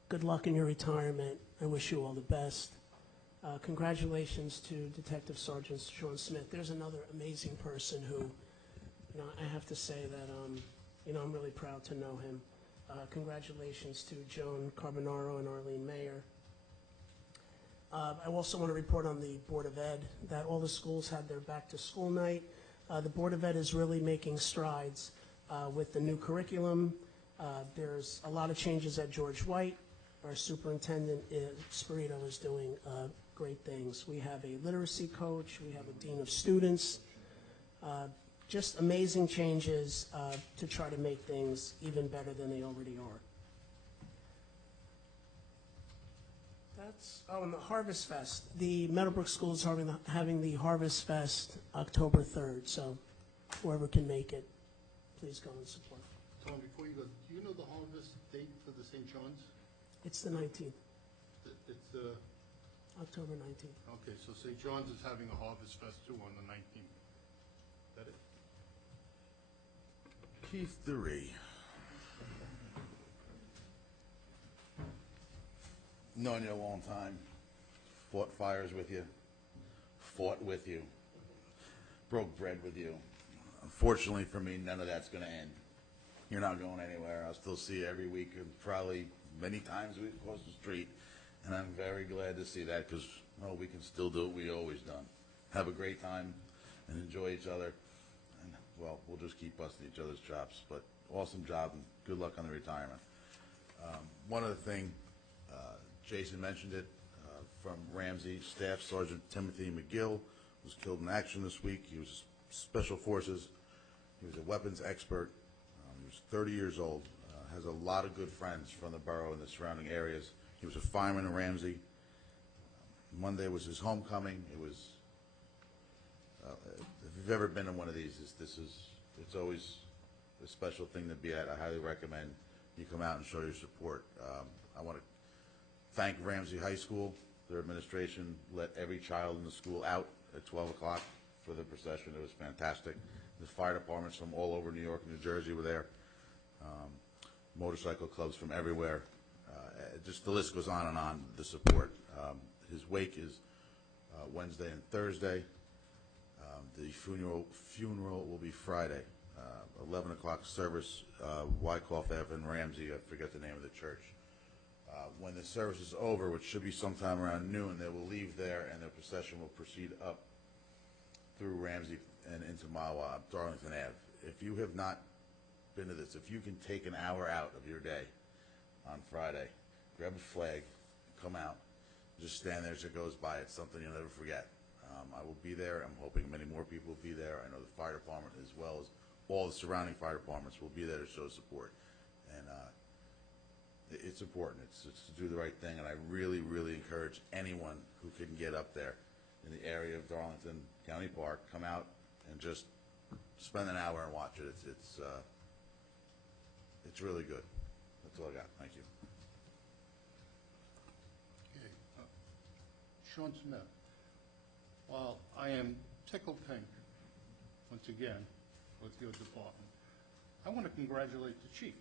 Good luck in your retirement. I wish you all the best. Congratulations to Detective Sergeant Sean Smith. There's another amazing person who, I have to say that, I'm really proud to know him. Congratulations to Joan Carbonaro and Arlene Mayer. I also want to report on the Board of Ed that all the schools had their back-to-school night. The Board of Ed is really making strides with the new curriculum. There's a lot of changes at George White. Our superintendent, Spirito, is doing great things. We have a literacy coach. We have a dean of students. Just amazing changes to try to make things even better than they already are. And the Harvest Fest. The Meadowbrook School is having the Harvest Fest October 3rd, so whoever can make it, please go and support. Tom, before you go, do you know the harvest date for the St. John's? It's the 19th, It's the, October 19th. okay, so St. John's is having a harvest fest too on the 19th. Is that it? Keith DeRee. Known you a long time. Fought fires with you. Fought with you. Broke bread with you. Unfortunately for me, none of that's going to end. You're not going anywhere. I'll still see you every week and probably many times we cross the street. And I'm very glad to see that because, well, we can still do what we always done. Have a great time and enjoy each other. And, well, we'll just keep busting each other's chops. But awesome job and good luck on the retirement. One other thing, Jason mentioned it, from Ramsey, Staff Sergeant Timothy McGill was killed in action this week. He was Special Forces. He was a weapons expert. He was 30 years old, has a lot of good friends from the borough and the surrounding areas. He was a fireman in Ramsey. Monday was his homecoming. It was, if you've ever been to one of these, it's always a special thing to be at. I highly recommend you come out and show your support. I want to thank Ramsey High School. Their administration let every child in the school out at 12 o'clock for the procession. It was fantastic. The fire departments from all over New York and New Jersey were there. Motorcycle clubs from everywhere. Just the list goes on and on, the support. His wake is Wednesday and Thursday. The funeral will be Friday. 11 o'clock service, Wyckoff Ave in Ramsey. I forget the name of the church. When the service is over, which should be sometime around noon, they will leave there and their procession will proceed up through Ramsey and into Darlington Ave. If you have not been to this, if you can take an hour out of your day on Friday, grab a flag, come out, just stand there as it goes by. It's something you'll never forget. I will be there. I'm hoping many more people will be there. I know the fire department as well as all the surrounding fire departments will be there to show support. And it's important. It's to do the right thing, and I really, really encourage anyone who can get up there in the area of Darlington County Park, come out and just spend an hour and watch it. It's really good. That's all I got. Thank you. Okay. Sean Smith. While I am tickled pink, once again, with your department, I want to congratulate the chief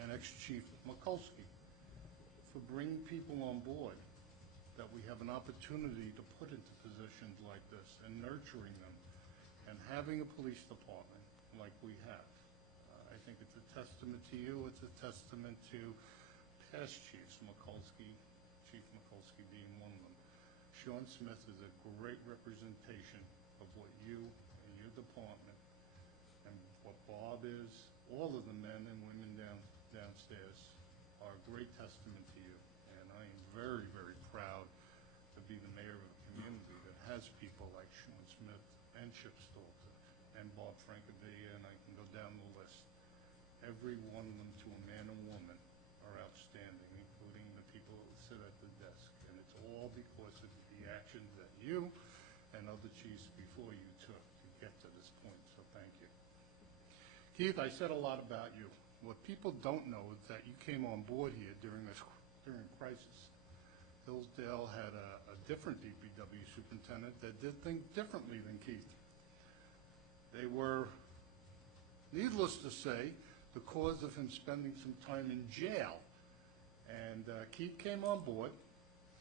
and ex-chief Mikulski for bringing people on board that we have an opportunity to put into positions like this and nurturing them and having a police department like we have. I think it's a testament to you. It's a testament to past chiefs, Chief Mikulski being one of them. Sean Smith is a great representation of what you and your department and what Bob is, all of the men and women downstairs are a great testament to you. And I am very, very proud to be the mayor of a community that has people like Sean Smith and Chip Stalter and Bob Francavilla, and I can go down the list. Every one of them, to a man and woman, are outstanding, including the people that sit at the desk. And it's all because of the actions that you and other chiefs before you took to get to this point. So thank you. Keith, I said a lot about you. What people don't know is that you came on board here during crisis. Hillsdale had a different DPW superintendent that did things differently than Keith. They were, needless to say, the cause of him spending some time in jail. And Keith came on board.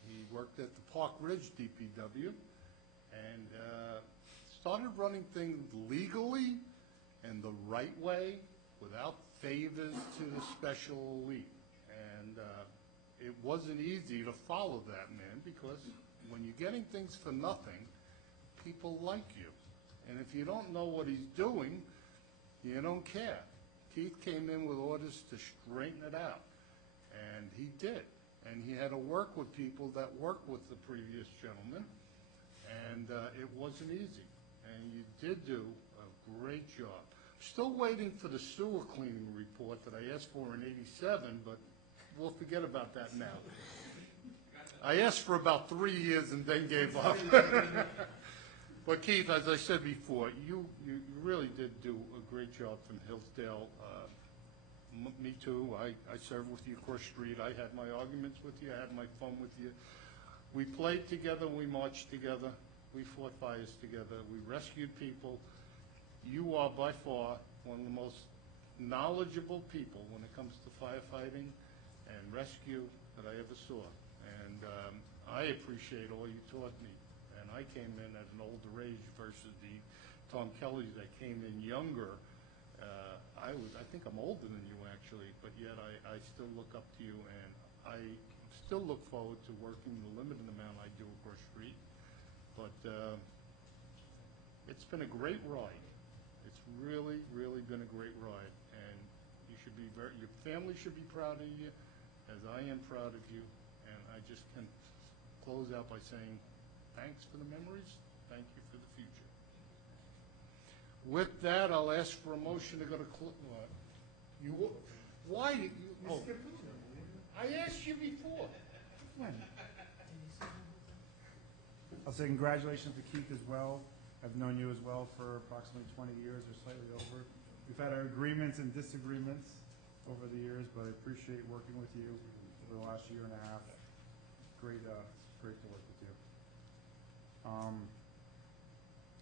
He worked at the Park Ridge DPW and started running things legally and the right way without favors to the special elite. And it wasn't easy to follow that man because when you're getting things for nothing, people like you. And if you don't know what he's doing, you don't care. Keith came in with orders to straighten it out, and he did. And he had to work with people that worked with the previous gentleman, and it wasn't easy. And you did do a great job. Still waiting for the sewer cleaning report that I asked for in '87, but we'll forget about that now. I asked for about 3 years and then gave up. But Keith, as I said before, you really did do a great job from Hillsdale. Me too. I served with you across the street. I had my arguments with you. I had my fun with you. We played together. We marched together. We fought fires together. We rescued people. You are by far one of the most knowledgeable people when it comes to firefighting and rescue that I ever saw. And I appreciate all you taught me. And I came in at an older age versus the Tom Kellys that came in younger. I think I'm older than you actually, but yet I still look up to you, and I still look forward to working the limited amount I do across the street. But it's been a great ride. It's really, really been a great ride, and you should be your family should be proud of you, as I am proud of you. And I just can close out by saying, thanks for the memories. Thank you for the future. With that, I'll ask for a motion to go to why did you? Oh, I asked you before. When? I'll say congratulations to Keith as well. I've known you as well for approximately 20 years or slightly over. We've had our agreements and disagreements over the years, but I appreciate working with you for the last year and a half. Great to work with you.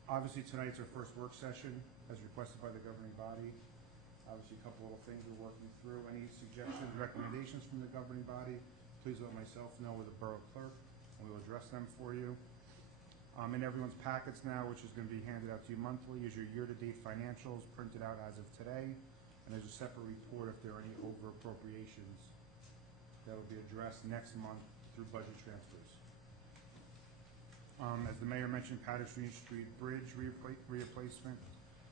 Obviously, tonight's our first work session, as requested by the governing body. Obviously, a couple little things we're working through. Any suggestions, recommendations from the governing body, please let myself know or the borough clerk, and we will address them for you. In everyone's packets now, which is going to be handed out to you monthly, is your year-to-date financials printed out as of today, and there's a separate report if there are any over appropriations that will be addressed next month through budget transfers. As the mayor mentioned, Patterson Street Bridge replacement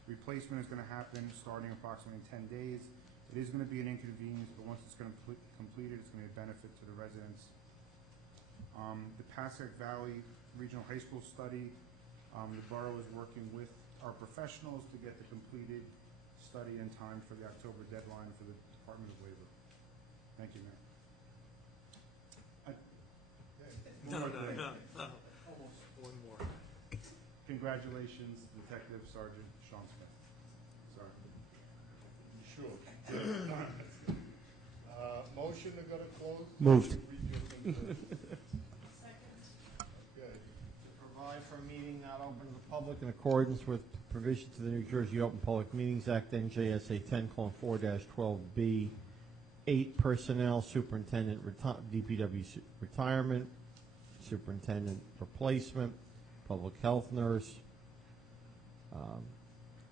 is going to happen starting approximately in 10 days. It is going to be an inconvenience, but once it's going to be completed, it's going to be a benefit to the residents. The Pascack Valley Regional High School study, the borough is working with our professionals to get the completed study in time for the October deadline for the Department of Labor. Thank you, Mayor. No. Almost one more. Congratulations, Detective Sergeant Sean Smith. Sorry. Sure. Motion to go to close? Moved. Provide for a meeting not open to the public in accordance with provisions of the New Jersey Open Public Meetings Act, NJSA 10:4-12B, 8 personnel, superintendent, DPW retirement, superintendent replacement, public health nurse.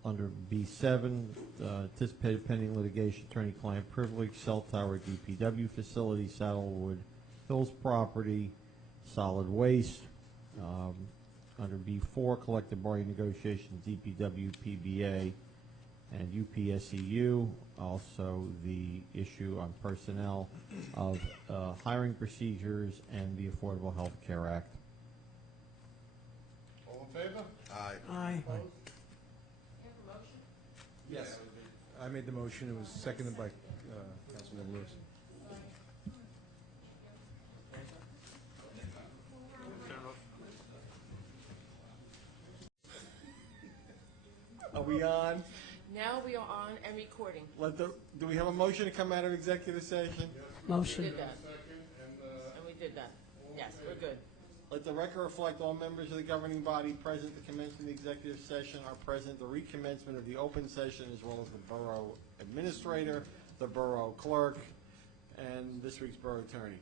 Under B7, anticipated pending litigation, attorney-client privilege, cell tower, DPW facility, Saddlewood Hills property, solid waste. Under B4, collective bargaining negotiations, DPW, PBA, and UPSEU. Also, the issue on personnel of hiring procedures and the Affordable Health Care Act. All in favor? Aye. Aye. Opposed? Yes. I made the motion. It was seconded by Councilman Lewis. Are we on? Now we are on and recording. Do we have a motion to come out of executive session? We Motion. did that. And we did that. Yes, we're good. Let the record reflect all members of the governing body present at the commencement of the executive session are present. The recommencement of the open session, as well as the borough administrator, the borough clerk, and this week's borough attorney.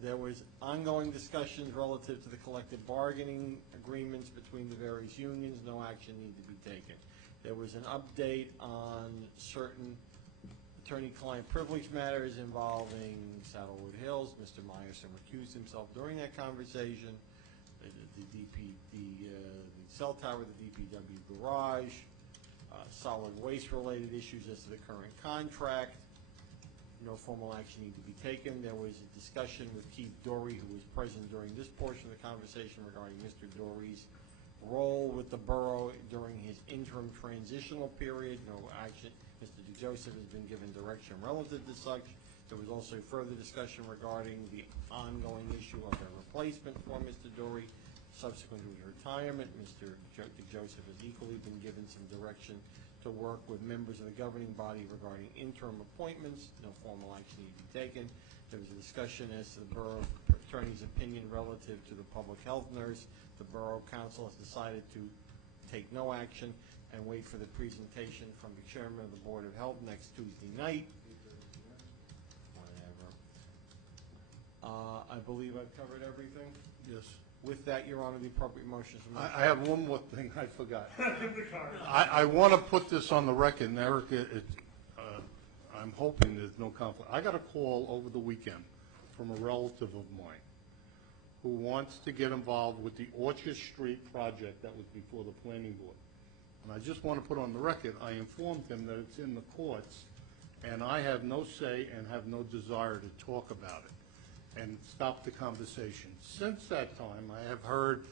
There was ongoing discussions relative to the collective bargaining agreements between the various unions. No action needed to be taken. There was an update on certain attorney-client privilege matters involving Saddlewood Hills. Mr. Meyerson recused himself during that conversation. The cell tower, the DPW garage, solid waste-related issues as to the current contract. No formal action needed to be taken. There was a discussion with Keith Dorey, who was present during this portion of the conversation, regarding Mr. Dorey's role with the borough during his interim transitional period. No action. Mr. DeJoseph has been given direction relative to such. There was also further discussion regarding the ongoing issue of a replacement for Mr. Dory. Subsequent to his retirement, Mr. Joseph has equally been given some direction to work with members of the governing body regarding interim appointments. No formal action need be taken. There was a discussion as to the borough attorney's opinion relative to the public health nurse. The borough council has decided to take no action and wait for the presentation from the chairman of the Board of Health next Tuesday night. Whatever. I believe I've covered everything. Yes. With that, Your Honor, the appropriate motions are made. I have one more thing I forgot. I want to put this on the record, and Erica, I'm hoping there's no conflict. I got a call over the weekend from a relative of mine who wants to get involved with the Orchard Street project that was before the planning board. And I just want to put on the record, I informed him that it's in the courts, and I have no say and have no desire to talk about it, and stop the conversation. Since that time, I have heard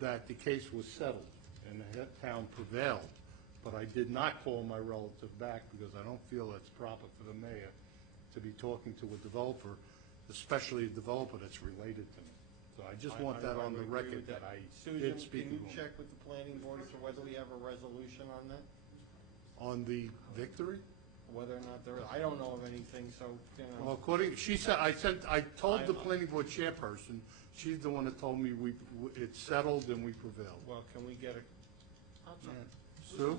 that the case was settled and the town prevailed, but I did not call my relative back because I don't feel it's proper for the mayor to be talking to a developer, especially a developer that's related to me. So I just want that on the record that I did speak to him. Susan, can you check with the planning board as to whether we have a resolution on that? On the victory? Whether or not there is, I don't know of anything, so, you know. Well, according, she said, I told the planning board chairperson, she's the one that told me it's settled and we prevailed. Well, can we get a, Sue?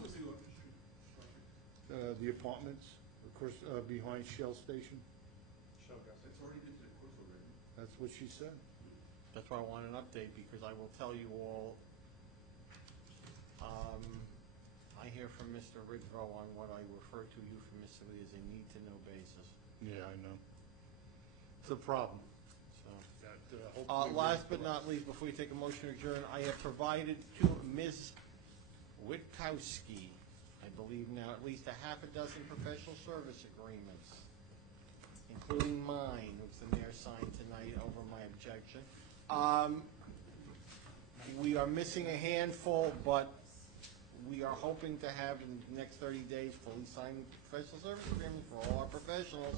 The apartments, of course, behind Shell Station. It's already been to the courts already. That's what she said. that's why I want an update, because I will tell you all, I hear from Mr. Ridgeville on what I refer to euphemistically as a need-to-know basis. Yeah, I know. It's a problem. So, last but not least, before we take a motion to adjourn, I have provided to Ms. Witkowski, I believe now, at least a half a dozen professional service agreements, including mine, which the mayor signed tonight over my objection. We are missing a handful, but we are hoping to have in the next 30 days fully signed professional service agreements for all our professionals,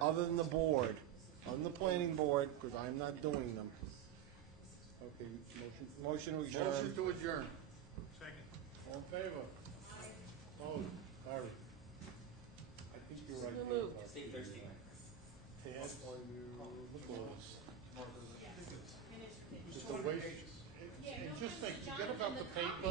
other than the board, on the planning board, because I'm not doing them. Okay, Motion to adjourn. Motion to adjourn. Second. All in favor? Opposed? Carried. I think you're right. Who moved? Stay thirsty. Ted, or you, because it's a waste. Just think, forget about the paper.